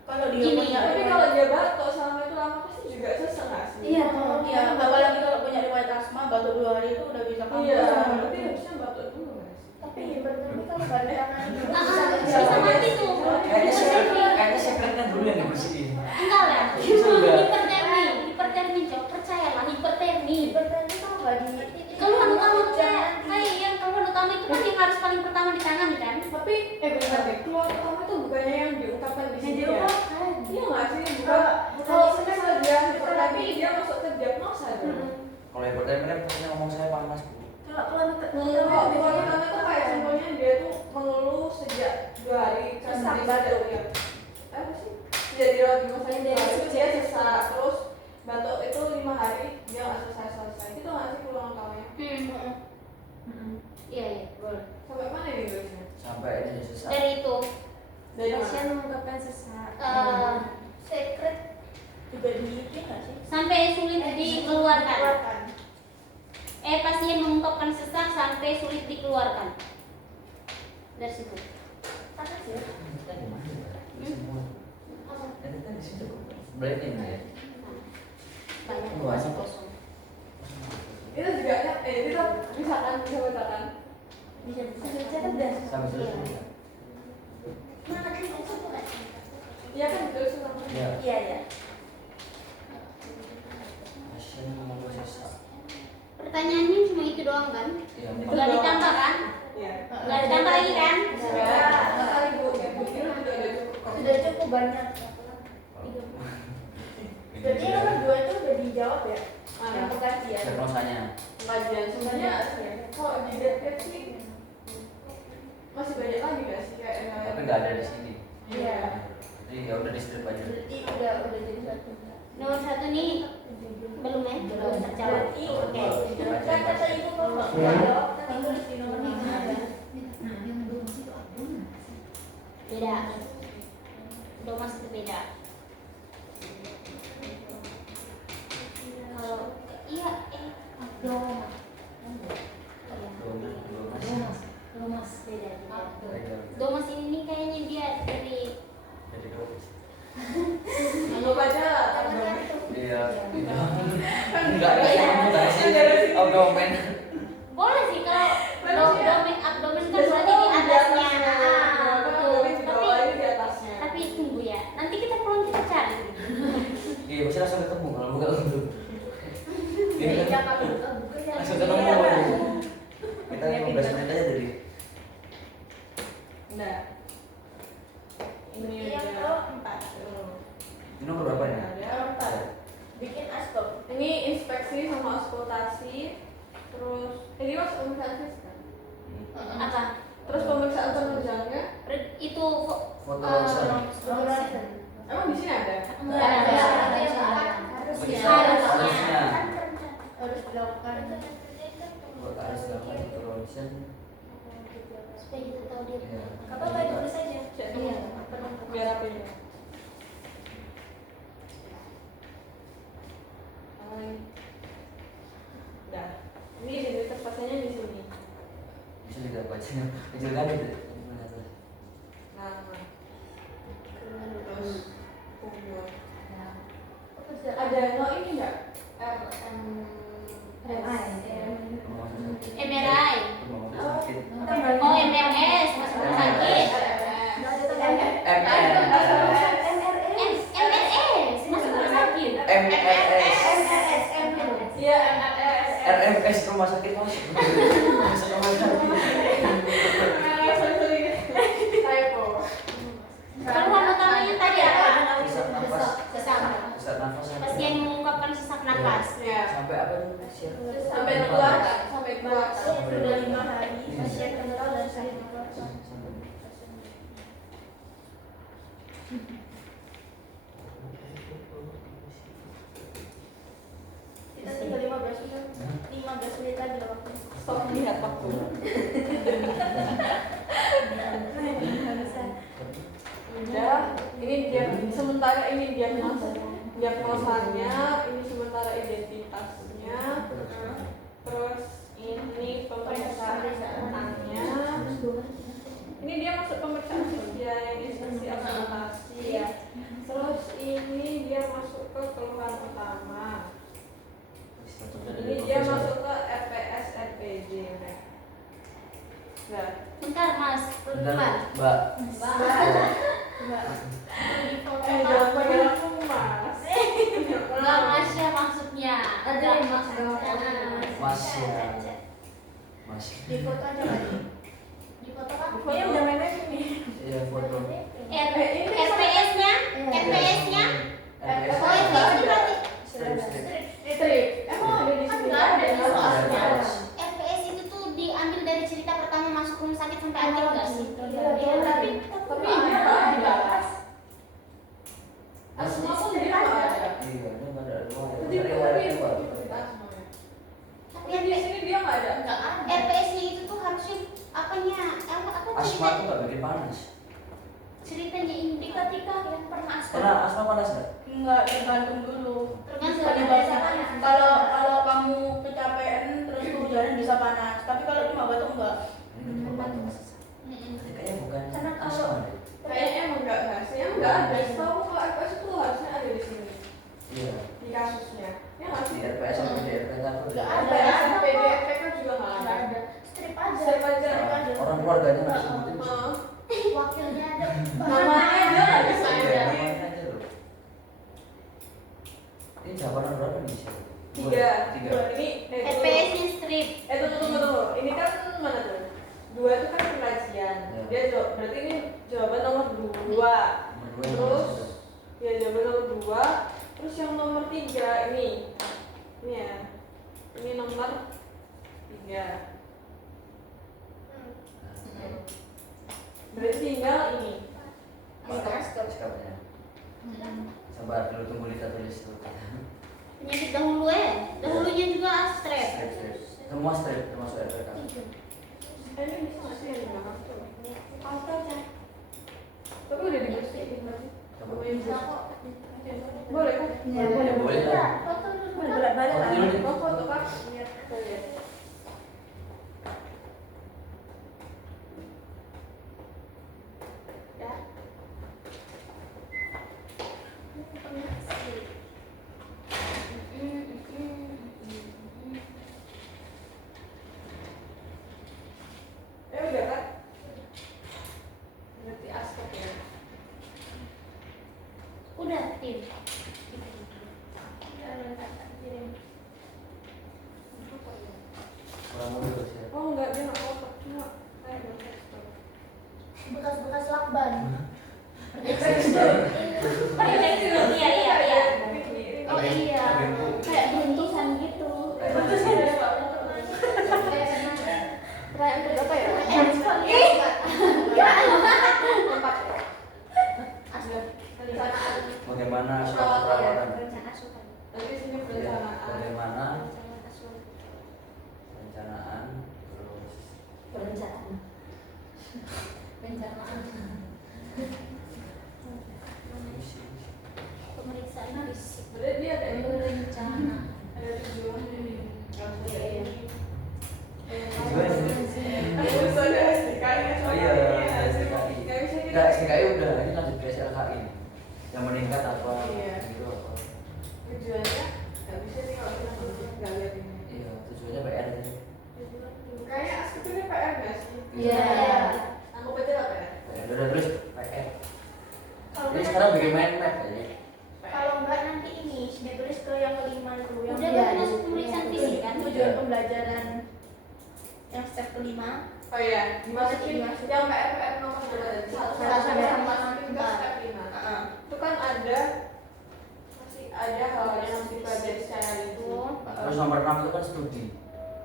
kalau dia Gini, punya tapi kalau dia batuk selama itu lama pasti juga sesek nggak sih? Iya, iya apalagi kalau punya riwayat asma batuk 2 hari itu udah bisa kambuh Iya, berarti harusnya batuk dulu nggak sih? tapi hipertermi kalau balik tangan itu Bisa mati tuh. Kayaknya sekretnya dulu yang dibersihin. Enggak lah. Hipertermi, Cok. Percayalah hipertermi. hipertermi kalau nggak di Keluhan utama kayak yang keluhan utama itu kan yang harus paling pertama ditangani kan? Tapi bentar deh, keluar utama tuh bukannya yang diungkapkan di sini ya? diungkapkan. Iya nggak sih? Kalau- Kalau bukan misalnya dia hipertermi dia masuk ke diagnosa dong. Kalau hipertermi kan pasti ngomong saya panas bu. kalau keluhan Kalau keluar utama tuh kayak contohnya dia tuh mengeluh sejak 2 hari kan Sesak, dia batuk. ya. Apa sih? Dia dirawat di rumah sakit 2 hari itu dia sesak terus batuk itu 5 hari dia nggak selesai. Itu nggak sih keluhan utamanya? Iya, boleh. Sampai mana nih guysnya? Sampai ini sesak. Dari itu Dari mana? pasien mengungkapkan sesak secret juga di itu nggak sih sampai sulit dikeluarkan. dikeluarkan. Pasien mengungkapkan sesak sampai sulit dikeluarkan. Dari situ. Apa sih Kita di mana ya? Semua. Dan kita di situ. Berarti ini ya. Banyak Luas. kosong. Itu juga itu bisa kan bisa cerdas Sampai selesai. mana kan itu bukan Iya kan betul sih sama. Ya. iya ya Pasien ngomong sesak. Pertanyaannya cuma itu doang kan? Iya. Enggak ditambah kan? Iya. Enggak ditambah lagi kan? Ya, kali Bu kira juga udah cukup. sudah cukup banyak berarti yang kedua itu udah dijawab ya yang pengkajian Diagnosanya. Pengajian sebenarnya kalau di depresi masih banyak lagi nggak sih kayak Tapi nggak ada di sini. iya Jadi ya udah di strip aja. berarti udah jadi satu Nomor 1 nih belum ya? Belum terjawab. berarti Oke. kan kata ibu kalau nggak jawab kan tulis di nomor 5 Beda. Domas berbeda. Kalau iya abdoma. Domas beda. Domas ini kayaknya dia dari anggap aja Iya. Enggak ada yang dari sini. Abdomen. boleh sih kalau abdomen kan berarti di atasnya. Tapi tunggu ya. Nanti kita pulang kita cari. Iya, pasti langsung ketemu kalau buka untuk. Iya kan? jangan Langsung ketemu. Kita 15 menit aja jadi. nah ini yang udah keempat Ini nomor berapa ya? ada keempat bikin aspek ini inspeksi sama auskultasi dilakukan. buat harus dilakukan tulisan supaya kita tahu dia. ya. Apa apa ditulis aja. Iya. Biar apa ya? Udah. Ini identitas pasiennya di sini. bisa juga bacanya kecil kan itu gimana tuh Nama. Terus umur. Pekerjaan. Ada no ini enggak? rumah sakit MRI. rumah sakit Oh, MRS, masuk rumah sakit. MRS, masuk rumah sakit. MRS Iya, MRS. RMS rumah sakit masuk rumah sakit Typo. Keluhan utamanya tadi apa? sesak nafas Sesak. sesak nafas Pasien mengungkapkan sesak nafas. Ya. sampai apa tuh Siap. Sampai keluar, sampai keluar. Sudah 5 hari pasien kental dan sakit. Kita tinggal 15 menit. 15 menit lagi loh waktu. Stop lihat waktu. Udah, ini dia sementara ini diagnosanya, ini sementara identitasnya, terus ini pemeriksaannya. Ini dia masuk pemeriksaan kerja, ini sesi akomodasi. Terus ini dia masuk ke keluhan utama. Ini dia masuk ke RPS RPJ. Nah, Bentar Mas, Bentar, keluar. Mbak. jangan panggil aku Mas. Enggak Masya maksudnya. Ada yang Mas dong. Mas ya Mas Di foto aja lagi. Di foto kan? Pokoknya udah main ini. ya foto RPS-nya? RPS-nya? RPS Oh, RPS itu berarti Strip. Emang ada di sini? Enggak ada di Ada. soalnya. RPS itu tuh diambil dari cerita pertama masuk rumah sakit sampai akhir enggak sih? Iya, tapi Tapi ada. Asma pun dia nggak ada. iya ini ada dua Tapi Tapi di sini dia nggak ada. enggak ada. RPS-nya itu tuh harusnya apanya? Apa asma cerita? tuh nggak bikin panas Ceritanya ini ketika yang pernah asma. pernah asma panas nggak Enggak, tergantung dulu. Tergantung Penyebabnya. Kalau kamu kecapean terus kehujanan bisa panas, tapi kalau cuma batuk enggak. kayaknya bukan Karena kalau- asma deh Kayaknya emang nggak harusnya nggak ada. Setahu kalau RPS itu harusnya ada di sini iya di kasusnya. Ya nggak di sih? RPS sama di RPS aku Nggak Ada SMP, DFK juga nggak Enggak ada. ada. Strip aja. Strip aja. orang keluarganya nggak disebutin Wakilnya ada. Namanya dia nggak bisa iya ada. namanya aja loh ini jawaban berapa nih Siap? Tiga. Tiga. Ini RPS-nya strip. tunggu. Ini kan mana tuh? Dua itu kan pengajian. Ya. Dia jawab. Berarti ini jawaban nomor dua. Nomor dua yang Terus masuk. ya jawaban nomor dua. Terus yang nomor tiga ini ya. Ini nomor tiga. Berarti tinggal ini. SKP-nya. Sabar dulu tunggu kita tulis dulu. Penyakit dahulu ya. Dahulunya juga strep. Strip. Semua strip termasuk RPK. Ini bisa nggak sih yang di belakang tuh? Alta aja. Tapi udah dibersihin berarti. Coba. Bisa kok. Boleh kan? Ya, boleh. Boleh lah. Balik-balik lah. Foto dulu nih. Mau foto Pak? Iya. Boleh. Ya. Udah kan? Berarti aspek ya. Udah tim. Iya. Anggap aja lah PR. Udah terus PR. Kalau Jadi nggak sekarang nanti- bikin main map aja. kalau enggak nanti ini ditulis ke yang kelima dulu yang Udah Iya, kan masuk iya. pemeriksaan fisik kan? tujuan pembelajaran yang step kelima. Oh iya, dimasukin Dimasukin. yang PR nomor berapa? Satu Satu sampai sampai masukin ke empat. step 5. Heeh. Itu kan masih ada hal yang harus dipelajari secara rinci. Terus nomor 6 itu kan studi.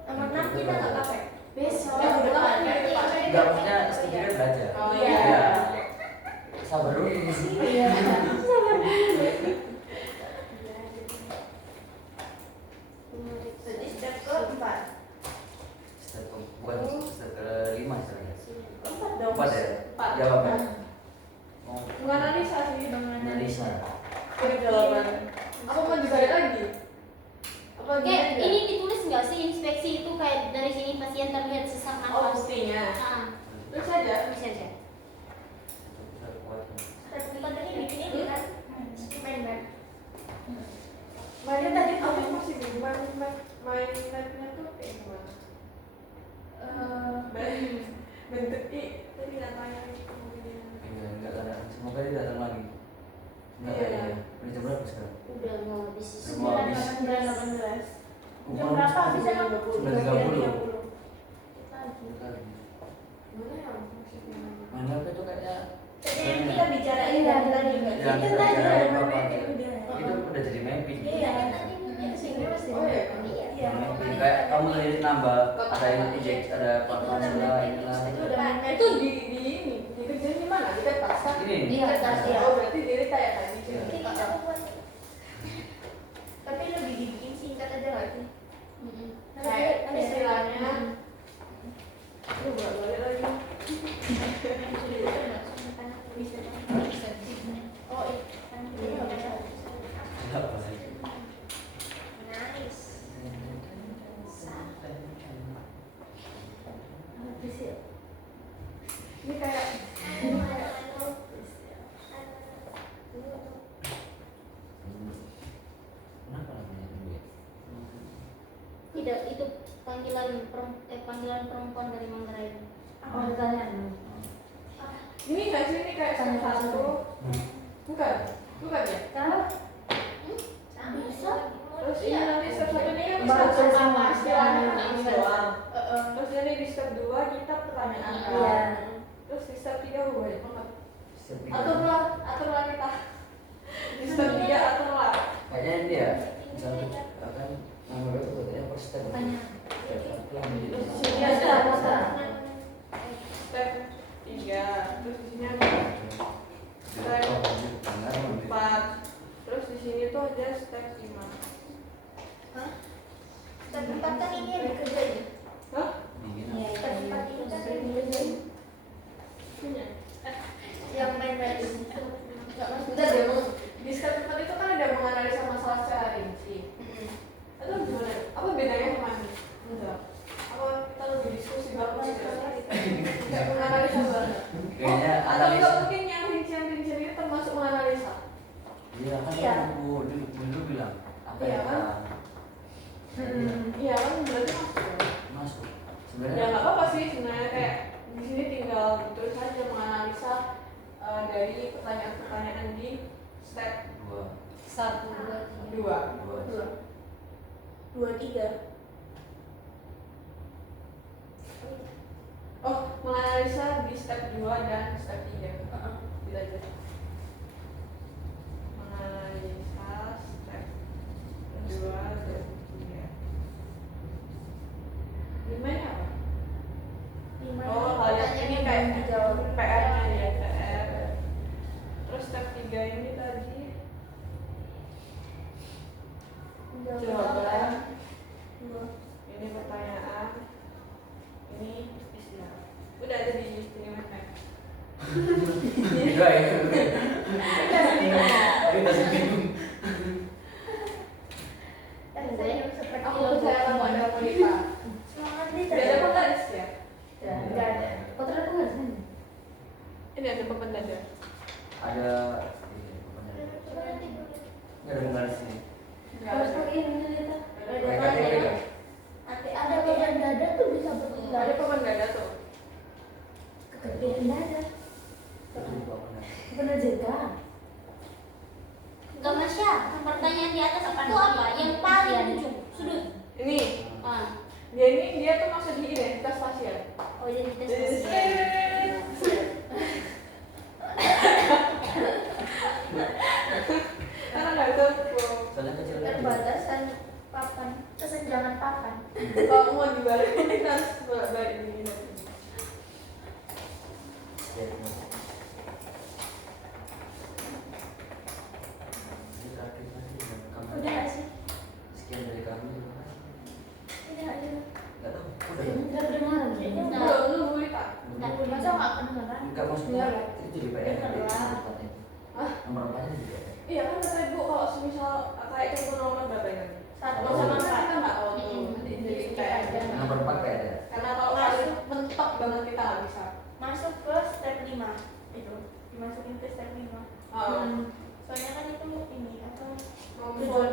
Nomor 6 kita nggak pakai. Besok. Yang depan, yang depan. Enggak, maksudnya studi kan belajar. Oh Iya. iya. Sabar dulu. Iya. Jadi step keempat. Bukan step ke-5 sebenarnya. Keempat dong. 4 ya? Empat. Jawaban. Oh, Menganalisa sih. analisa. Kirim jawaban. Apa mau dibalik lagi? Apa Kayak gimana? ini ditulis nggak sih inspeksi itu kayak dari sini pasien terlihat sesak Oh nafas. mestinya. Nah, Terus aja. bisa aja. Bisa kuat. Step keempat ini bikin ini kan. Main. Mainnya tadi aku masih bingung main-mainnya tuh kayak gimana? Bentuk tadi namanya kemudian. Enggak ada. Semoga dia datang lagi. Enggak Iya. ada. Udah jam berapa sekarang? Udah mau habis sih. Udah mau habis. 18. Jam Umur berapa bisa 9.30. Mana yang maksudnya? Main apa itu kayaknya? Kayaknya yang kita bicarain dari tadi nggak? Yang Itu kita tadi bicarain ada apa? mapping udah. Itu udah jadi mapping. Iya kan tadi punya kesini pasti. Oh iya. Iya. Mapping. Kayak kamu tadi nambah ada yang injek, ada platform lah, inilah. Itu udah main Itu di ini dikerjain di mana? Di kertas kan? Ini. Iya, kertas, ya. Oh berarti diri kayak tadi. Iya. Ini kita buat. Tapi lebih dibikin singkat aja nggak sih? Kayak istilahnya. Lu balik lagi. Oh iya. Apa sih? Nice. Ini kayak Kenapa namanya dulu ya? Tidak, itu panggilan perempuan dari Manggarai. Oh, kalian. ini nggak sih ini kayak satu. Bukan. Bukan ya? Kalau Bisa. Terus ini nanti step 1 ini kan Baru step sama sama istilahnya kan ini Iya. doang. Terus ini di step 2 kita pertanyaan kan. Iya. Terus di step 3 banyak banget. Step tiga. Aturlah kita. Di step 3 aturlah. Kayaknya ini ya. Misalnya akan nomor itu katanya per step. Tanya. Step 1 yang menjadi Terus di sama. sini Iya, ada bisa. step 3. Terus di sini ada step 4. Terus di sini tuh ada step 5. step 4 kan ini yang dikerjain. Hah? Iya, Step 4 ini kan yang dikerjain. Yang main-main. Nggak masuk. Bentar deh, Bang. Di step 4 itu kan ada menganalisa masalah secara rinci. Itu gimana? Apa bedanya sama ini? Enggak. Apa kita lebih diskusi banget sih? Kayak menganalisa banget. Kayaknya Atau enggak analisa. mungkin yang rincian ini termasuk menganalisa? Iya kan Iya. dulu bilang apa Iya, yang kan? Iya kan berarti masuk. masuk. Ya Sebenarnya nggak apa-apa sih sebenarnya kayak di sini tinggal betul saja menganalisa dari pertanyaan-pertanyaan di step 2 2. 2, 3. Oh, menganalisa di step 2 dan step 3. Kita aja. Menganalisa step 2 dan 3. Gimana apa? Oh, hal yang ini kayak dijawab. PR-nya ya, PR. Terus step 3 ini tadi jawaban. dia tuh masuk di identitas pasien. Oh identitas pasien. Karena nggak cukup. Soalnya kecil kan. Terbatasan papan, kesenjangan papan. Kalau mau dibalik kita harus bolak-balik begini. Ya, ini terakhir masih kamu. Udah nggak sih? Sekian dari kami. Udah aja. Nggak tahu. Udah. Udah kedengaran ya? Belum, lu boleh tak? Masa nggak kedengeran? Enggak maksudnya itu di PR Bener di lah. tempatnya. Ah. Nomor empatnya di PR. Iya kan kata ibu kalau semisal kayak contoh nomor berapa ya? Satu Oh. Sama sama kan empat. kita nggak tahu tuh. Jadi kayak aja. Nomor 4 PR ya. Karena kalau kali mentok banget kita nggak bisa. Masuk ke step 5 itu, dimasukin ke step 5. Oh. Soalnya kan itu ini apa? Mau Tujuan